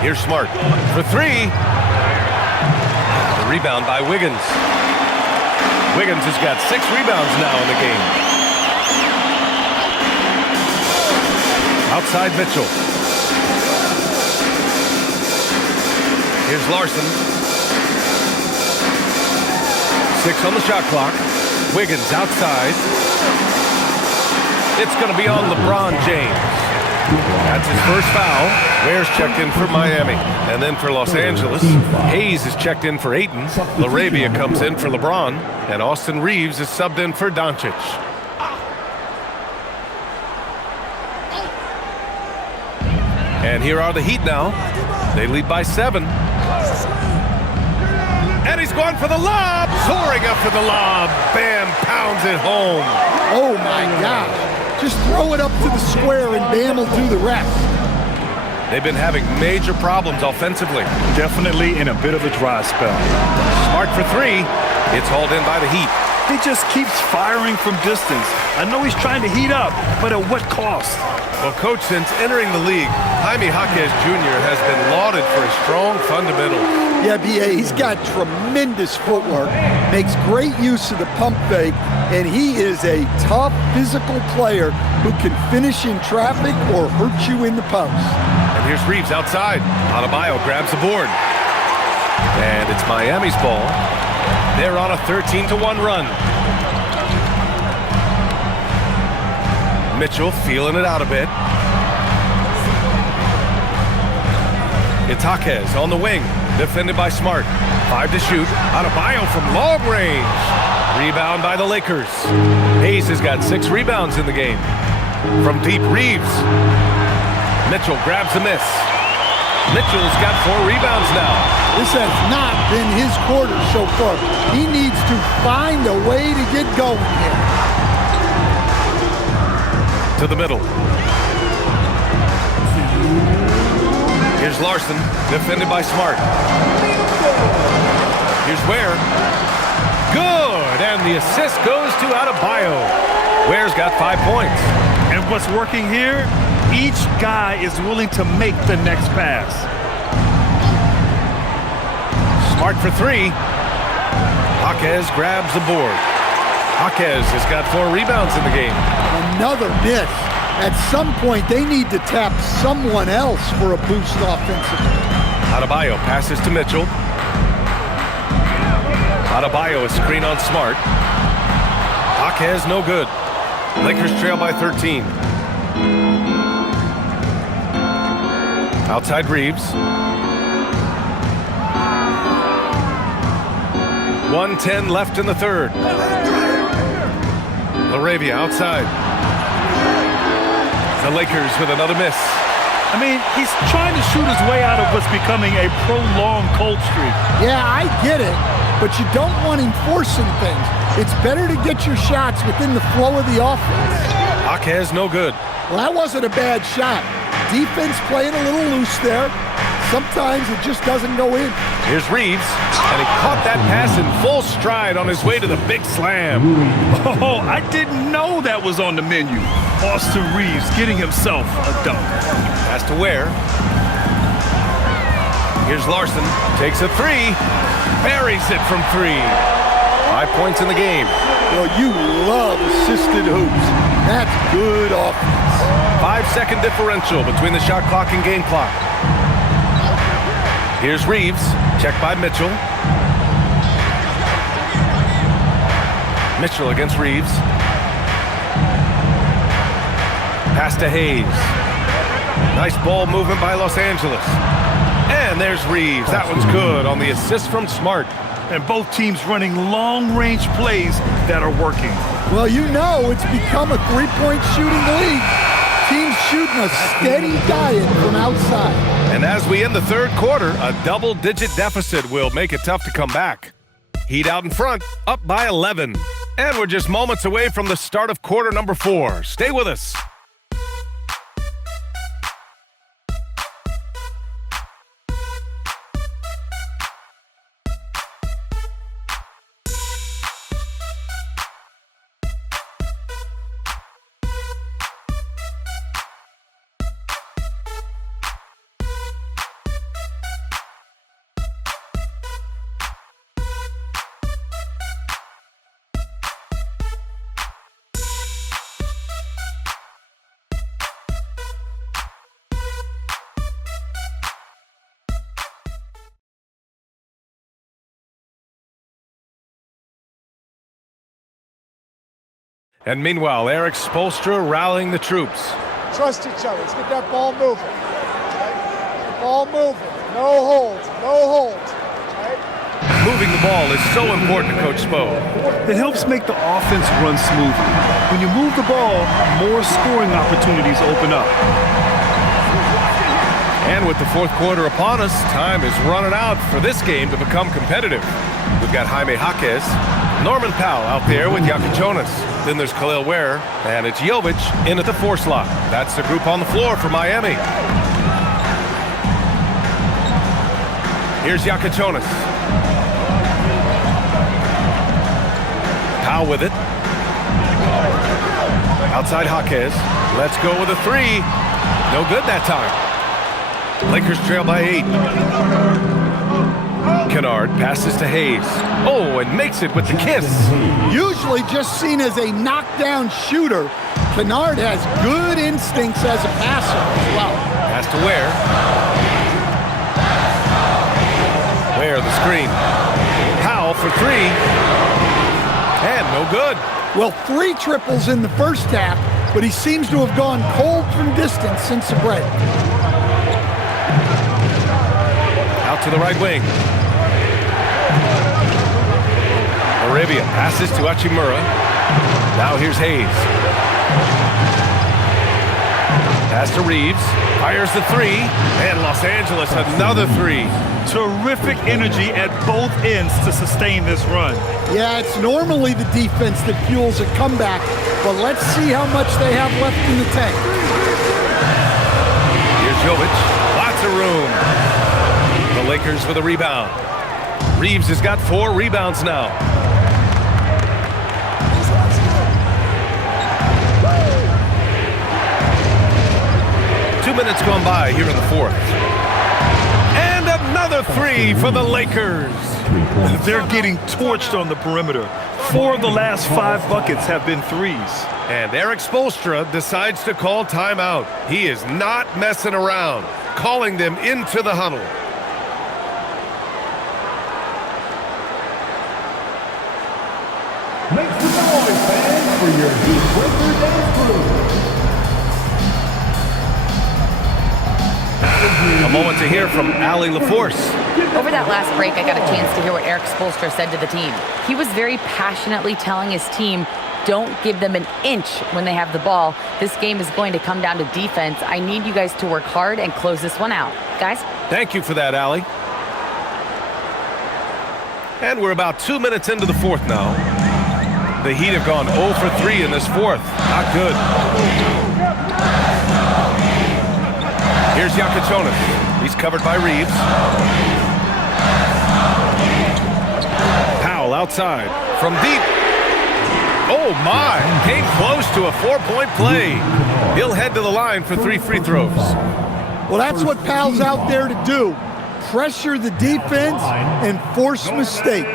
Here's Smart for 3. The rebound by Wiggins. Wiggins has got 6 rebounds now in the game. Outside Mitchell. Here's Larson. 6 on the shot clock. Wiggins outside. It's going to be on LeBron James. That's his first foul. Ware's checked in for Miami. And then for Los Angeles, Hayes is checked in for Ayton. LaRavia comes in for LeBron. And Austin Reeves is subbed in for Doncic. And here are the Heat now. They lead by 7. And he's going for the lob. Soaring up for the lob. Bam, pounds it home. Oh, my gosh. Just throw it up to the square and Bam will do the rest. They've been having major problems offensively. Definitely in a bit of a dry spell. Smart for 3. It's hauled in by the Heat. He just keeps firing from distance. I know he's trying to heat up, but at what cost? Well, Coach, since entering the league, Jaime Jaquez Jr. has been lauded for his strong fundamentals. Yeah, B.A., he's got tremendous footwork, makes great use of the pump fake, and he is a tough physical player who can finish in traffic or hurt you in the post. And here's Reeves outside. Adebayo grabs the board. And it's Miami's ball. They're on a 13-1 run. Mitchell feeling it out a bit. It's Jaquez on the wing, defended by Smart. 5 to shoot. Adebayo from long range. Rebound by the Lakers. Hayes has got 6 rebounds in the game. From deep, Reeves. Mitchell grabs the miss. Mitchell's got 4 rebounds now. This has not been his quarter so far. He needs to find a way to get going here. To the middle. Here's Larson, defended by Smart. Here's Ware. Good, and the assist goes to Adebayo. Ware's got 5 points. And what's working here? Each guy is willing to make the next pass. Smart for 3. Jaquez grabs the board. Jaquez has got 4 rebounds in the game. Another miss. At some point, they need to tap someone else for a boost offensively. Adebayo passes to Mitchell. Adebayo is screen on Smart. Jaquez no good. Lakers trail by 13. Outside Reeves. 1:10 left in the third. LaRavia outside. The Lakers with another miss. I mean, he's trying to shoot his way out of what's becoming a prolonged cold streak. Yeah, I get it, but you don't want him forcing things. It's better to get your shots within the flow of the offense. Jaquez no good. Well, that wasn't a bad shot. Defense playing a little loose there. Sometimes it just doesn't go in. Here's Reeves, and he caught that pass in full stride on his way to the big slam. Oh, I didn't know that was on the menu. Austin Reeves getting himself a dunk. Has to Ware. Here's Larson, takes a three, buries it from three. 5 points in the game. Well, you love assisted hoops. That's good offense. 5-second differential between the shot clock and game clock. Here's Reeves, checked by Mitchell. Mitchell against Reeves. Pass to Hayes. Nice ball movement by Los Angeles. And there's Reeves. That one's good on the assist from Smart. And both teams running long-range plays that are working. Well, you know it's become a three-point shooting league. Teams shooting a steady diet from outside. And as we end the third quarter, a double-digit deficit will make it tough to come back. Heat out in front, up by 11. And we're just moments away from the start of quarter number 4. Stay with us. And meanwhile, Eric Spoelstra rallying the troops. Trust each other. Let's get that ball moving. Right? Ball moving. No holds. No holds. Right? Moving the ball is so important to Coach Spo. It helps make the offense run smoothly. When you move the ball, more scoring opportunities open up. And with the fourth quarter upon us, time is running out for this game to become competitive. We've got Jaime Jaquez, Norman Powell out there with Jonas. Then there's Khalil Ware, and it's Jovic in at the 4 slot. That's the group on the floor for Miami. Here's Jonas. Powell with it. Outside Jaquez. Let's go with a 3. No good that time. Lakers trail by 8. Kennard passes to Hayes. Oh, and makes it with the kiss. Usually just seen as a knockdown shooter, Kennard has good instincts as a passer as well. Pass to Ware. Ware the screen. Powell for 3. And no good. Well, 3 triples in the first half, but he seems to have gone cold from distance since the break. Out to the right wing. Arabia passes to Hachimura. Now here's Hayes. Pass to Reeves. Fires the 3. And Los Angeles another 3. Terrific energy at both ends to sustain this run. Yeah, it's normally the defense that fuels a comeback, but let's see how much they have left in the tank. Here's Jovic. Lots of room. The Lakers with a rebound. Reeves has got 4 rebounds now. 2 minutes gone by here in the fourth. And another 3 for the Lakers. They're getting torched on the perimeter. 4 of the last 5 buckets have been threes. And Eric Spoelstra decides to call timeout. He is not messing around, calling them into the huddle. Make some noise, fans, for your Heat Breaker dance crew. A moment to hear from Allie LaForce. Over that last break, I got a chance to hear what Eric Spoelstra said to the team. He was very passionately telling his team, don't give them an inch when they have the ball. This game is going to come down to defense. I need you guys to work hard and close this one out. Guys? Thank you for that, Allie. And we're about 2 minutes into the fourth now. The Heat have gone 0 for 3 in this fourth. Not good. Here's Yakichonis. He's covered by Reeves. Powell outside from deep. Oh, my. Came close to a 4-point play. He'll head to the line for 3 free throws. Well, that's what Powell's out there to do. Pressure the defense and force mistakes.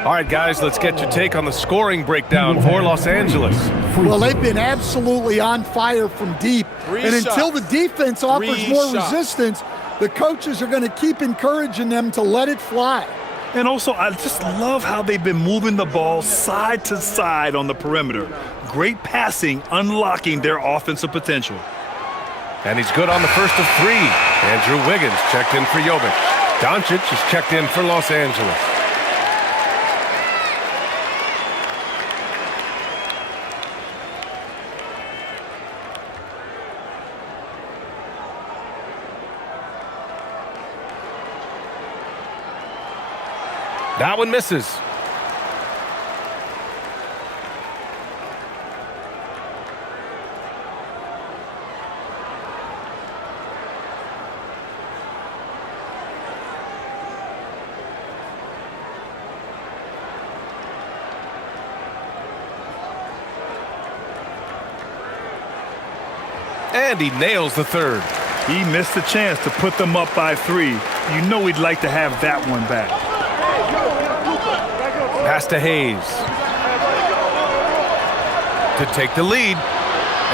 All right, guys, let's get your take on the scoring breakdown for Los Angeles. Well, they've been absolutely on fire from deep. And until the defense offers more resistance, the coaches are going to keep encouraging them to let it fly. And also, I just love how they've been moving the ball side to side on the perimeter. Great passing, unlocking their offensive potential. And he's good on the first of 3. Andrew Wiggins checked in for Jovic. Doncic is checked in for Los Angeles. That one misses. And he nails the third. He missed the chance to put them up by 3. You know he'd like to have that one back. Pass to Hayes to take the lead.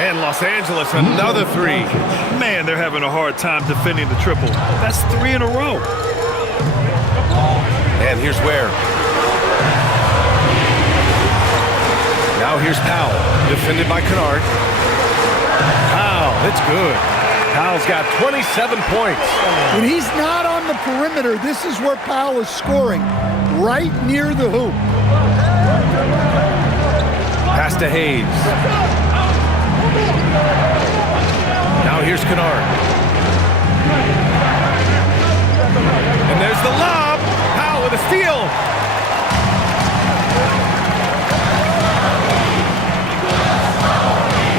And Los Angeles another 3. Man, they're having a hard time defending the triple. That's 3 in a row. And here's Ware. Now here's Powell, defended by Kennard. Powell, it's good. Powell's got 27 points. When he's not on the perimeter, this is where Powell is scoring, right near the hoop. Pass to Hayes. Now here's Kennard. And there's the lob. Powell with a steal.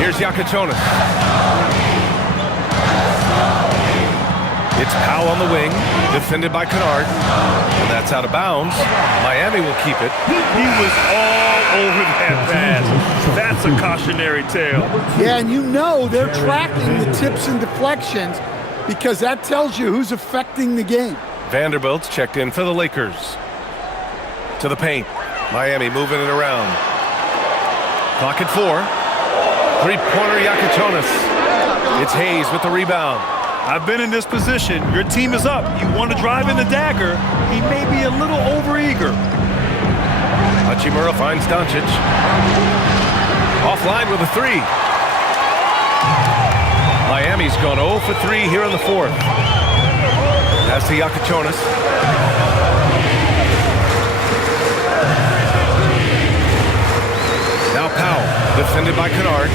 Here's Yakichonis. It's Powell on the wing, defended by Kennard. And that's out of bounds. Miami will keep it. He was all over that pass. That's a cautionary tale. Yeah, and you know they're tracking the tips and deflections because that tells you who's affecting the game. Vanderbilt's checked in for the Lakers. To the paint. Miami moving it around. Clock at 4. Three-pointer Yakichonis. It's Hayes with the rebound. I've been in this position. Your team is up. You want to drive in the dagger. He may be a little overeager. Hachimura finds Doncic. Offline with a 3. Miami's gone 0 for 3 here in the fourth. Pass to Yakichonis. Now Powell, defended by Kennard.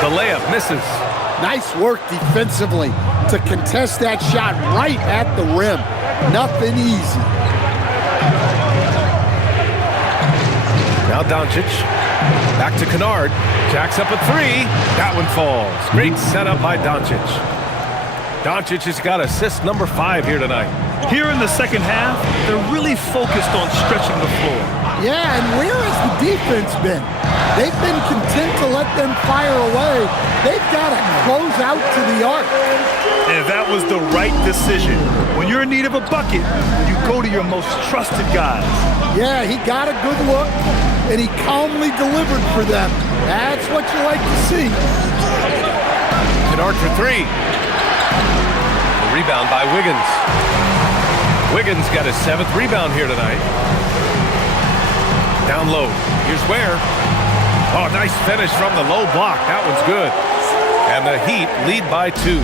The layup misses. Nice work defensively to contest that shot right at the rim. Nothing easy. Now Doncic. Back to Kennard. Jacks up a 3. That one falls. Great setup by Doncic. Doncic has got assist number 5 here tonight. Here in the second half, they're really focused on stretching the floor. Yeah, and where has the defense been? They've been content to let them fire away. They've got to close out to the arc. And that was the right decision. When you're in need of a bucket, you go to your most trusted guys. Yeah, he got a good look, and he calmly delivered for them. That's what you like to see. Kennard for three. A rebound by Wiggins. Wiggins got his 7th rebound here tonight. Down low. Here's Ware. Oh, nice finish from the low block. That one's good. And the Heat lead by 2.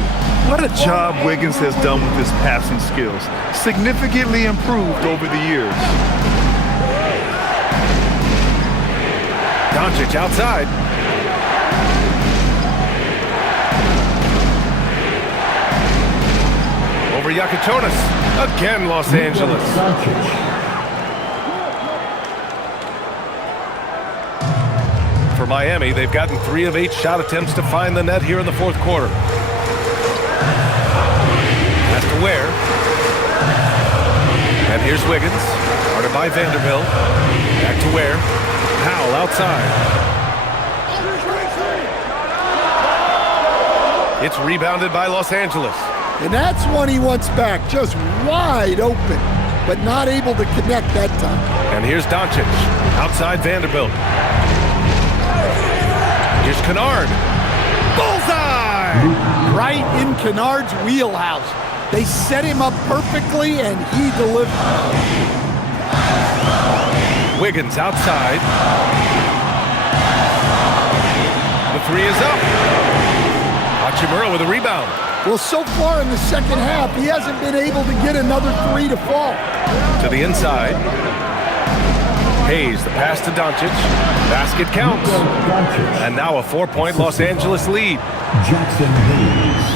What a job Wiggins has done with his passing skills. Significantly improved over the years. Doncic outside. Over Yakichonis. Again, Los Angeles. For Miami, they've gotten 3 of 8 shot attempts to find the net here in the 4th quarter. Pass to Ware. And here's Wiggins. Guarded by Vanderbilt. Back to Ware. Powell outside. It's rebounded by Los Angeles. And that's one he wants back, just wide open, but not able to connect that time. And here's Doncic. Outside Vanderbilt. Here's Kennard. Bullseye! Right in Kennard's wheelhouse. They set him up perfectly, and he delivered. Wiggins outside. The 3 is up. Hachimura with a rebound. Well, so far in the second half, he hasn't been able to get another 3 to fall. To the inside. Hayes, the pass to Doncic. Basket counts. And now a 4-point Los Angeles lead.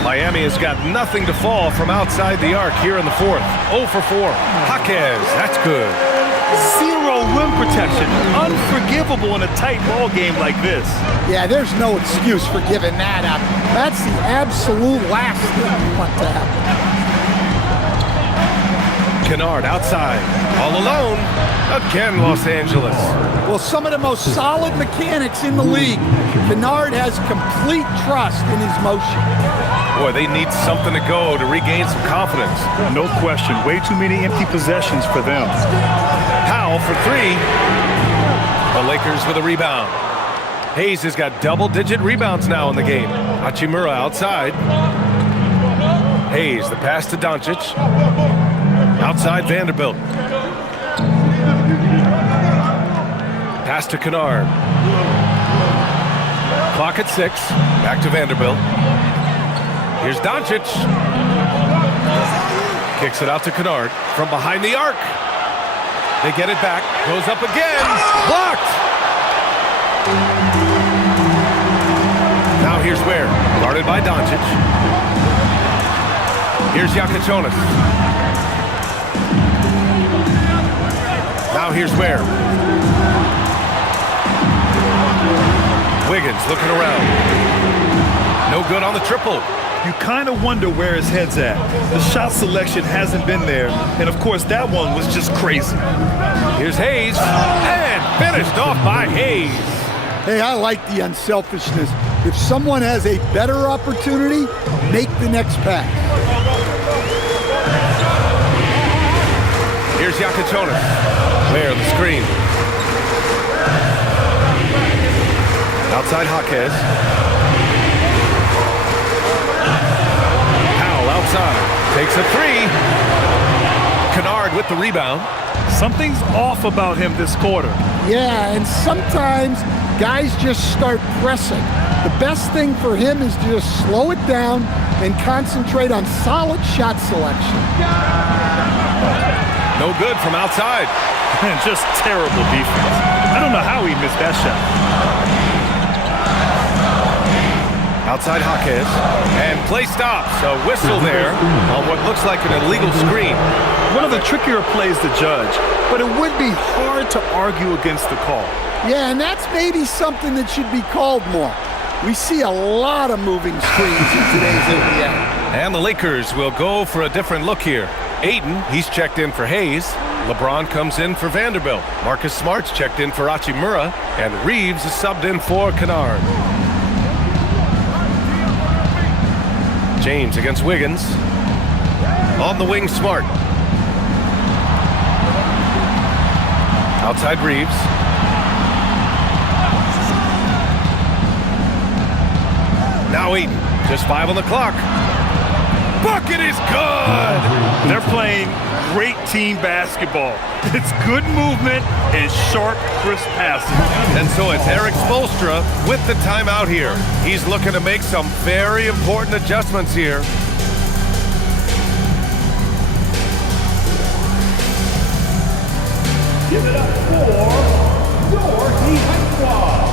Miami has got nothing to fall from outside the arc here in the 4th. 0 for 4. Jaquez, that's good. 0 rim protection. Unforgivable in a tight ball game like this. Yeah, there's no excuse for giving that up. That's the absolute last thing you want to happen. Kennard outside. All alone. Again, Los Angeles. Well, some of the most solid mechanics in the league. Kennard has complete trust in his motion. Boy, they need something to go to regain some confidence. No question. Way too many empty possessions for them. Powell for 3. The Lakers with a rebound. Hayes has got double-digit rebounds now in the game. Hachimura outside. Hayes, the pass to Doncic. Outside Vanderbilt. Pass to Kennard. Clock at 6. Back to Vanderbilt. Here's Doncic. Kicks it out to Kennard from behind the arc. They get it back. Goes up again. Blocked. Now here's Ware. Guarded by Doncic. Here's Yakichonis. Now here's Ware. Wiggins looking around. No good on the triple. You kind of wonder where his head's at. The shot selection hasn't been there. And, of course, that one was just crazy. Here's Hayes. And finished off by Hayes. Hey, I like the unselfishness. If someone has a better opportunity, make the next pass. Here's Yakichonis. Ware, the screen. Outside Jaquez. Powell outside. Takes a 3. Kennard with the rebound. Something's off about him this quarter. Yeah, and sometimes guys just start pressing. The best thing for him is to just slow it down and concentrate on solid shot selection. No good from outside. Just terrible defense. I don't know how he missed that shot. Outside Jaquez. And play stops. A whistle there on what looks like an illegal screen. One of the trickier plays to judge, but it would be hard to argue against the call. Yeah, and that's maybe something that should be called more. We see a lot of moving screens in today's NBA. And the Lakers will go for a different look here. Ayton, he's checked in for Hayes. LeBron comes in for Vanderbilt. Marcus Smart's checked in for Hachimura. And Reeves is subbed in for Kennard. James against Wiggins. On the wing, Smart. Outside Reeves. Now Eaton. Just 5 on the clock. Bucket is good! They're playing great team basketball. It's good movement and sharp, crisp passing. And so it's Eric Spoelstra with the timeout here. He's looking to make some very important adjustments here. Give it up for your Heat Squad.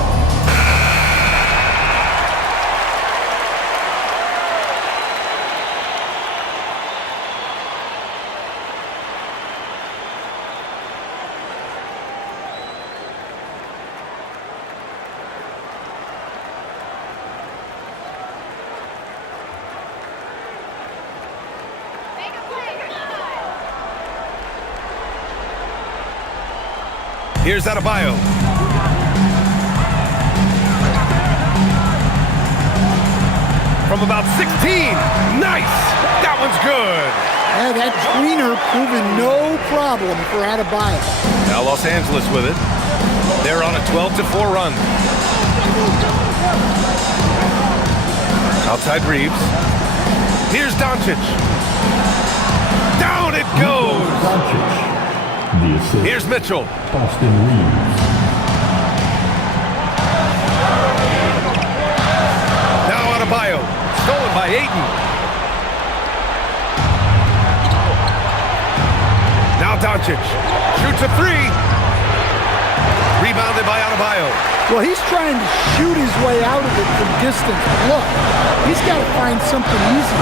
Here's Adebayo. From about 16. Nice. That one's good. Yeah, that tweener proving no problem for Adebayo. Now Los Angeles with it. They're on a 12-4 run. Outside Reeves. Here's Doncic. Down it goes. The assist. Here's Mitchell. Austin Reeves. Now Adebayo. Stolen by Ayton. Now Doncic. Shoots a 3. Rebounded by Adebayo. Well, he's trying to shoot his way out of it from distance. Look, he's got to find something easy.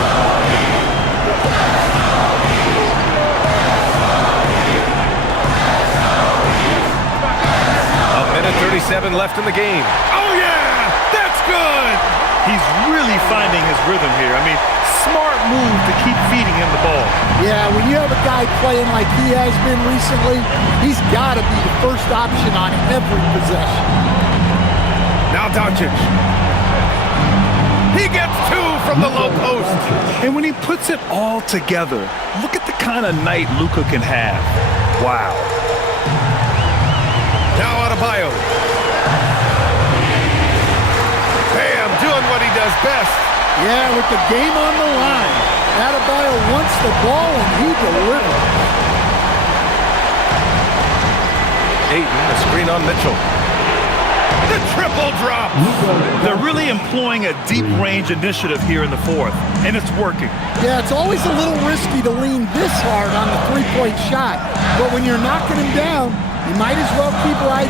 37 left in the game. Oh, yeah! That's good! He's really finding his rhythm here. I mean, smart move to keep feeding him the ball. Yeah, when you have a guy playing like he has been recently, he's got to be the first option on every possession. Now Doncic. He gets 2 from the low post. And when he puts it all together, look at the kind of night Luka can have. Wow. Now Adebayo. Bam, doing what he does best. Yeah, with the game on the line. Adebayo wants the ball and he delivers. Ayton, a screen on Mitchell. The triple drop. They're really employing a deep range initiative here in the fourth, and it's working. Yeah, it's always a little risky to lean this hard on the three-point shot, but when you're knocking him down, you might as well keep riding.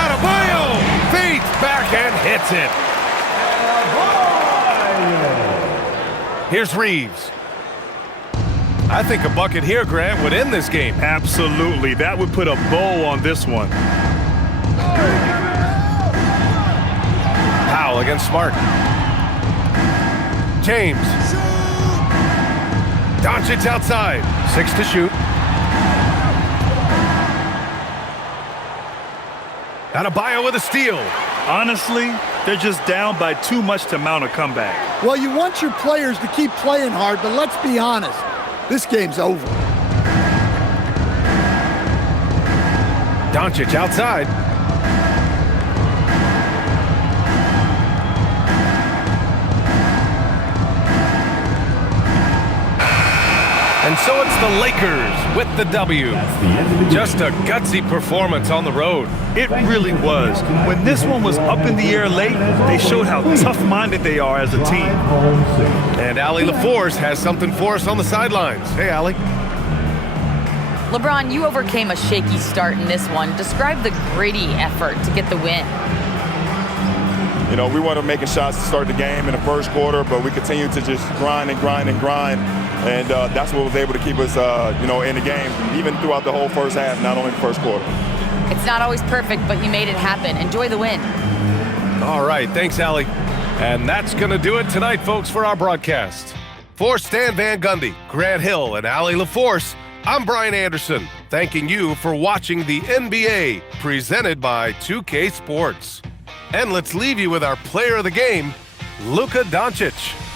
Adebayo fades back and hits it. Here's Reeves. I think a bucket here, Grant, would end this game. Absolutely. That would put a bow on this one. Powell against Smart. James. Doncic outside. 6 to shoot. Adebayo with a steal. Honestly, they're just down by too much to mount a comeback. Well, you want your players to keep playing hard, but let's be honest. This game's over. Doncic outside. And so it's the Lakers with the W. Just a gutsy performance on the road. It really was. When this one was up in the air late, they showed how tough-minded they are as a team. And Allie LaForce has something for us on the sidelines. Hey, Allie. LeBron, you overcame a shaky start in this one. Describe the gritty effort to get the win. You know, we weren't making shots to start the game in the first quarter, but we continued to just grind and grind and grind. And that's what was able to keep us, in the game, even throughout the whole first half, not only the first quarter. It's not always perfect, but you made it happen. Enjoy the win. All right, thanks, Allie. And that's going to do it tonight, folks, for our broadcast. For Stan Van Gundy, Grant Hill, and Allie LaForce, I'm Brian Anderson, thanking you for watching the NBA, presented by 2K Sports. And let's leave you with our player of the game, Luka Doncic.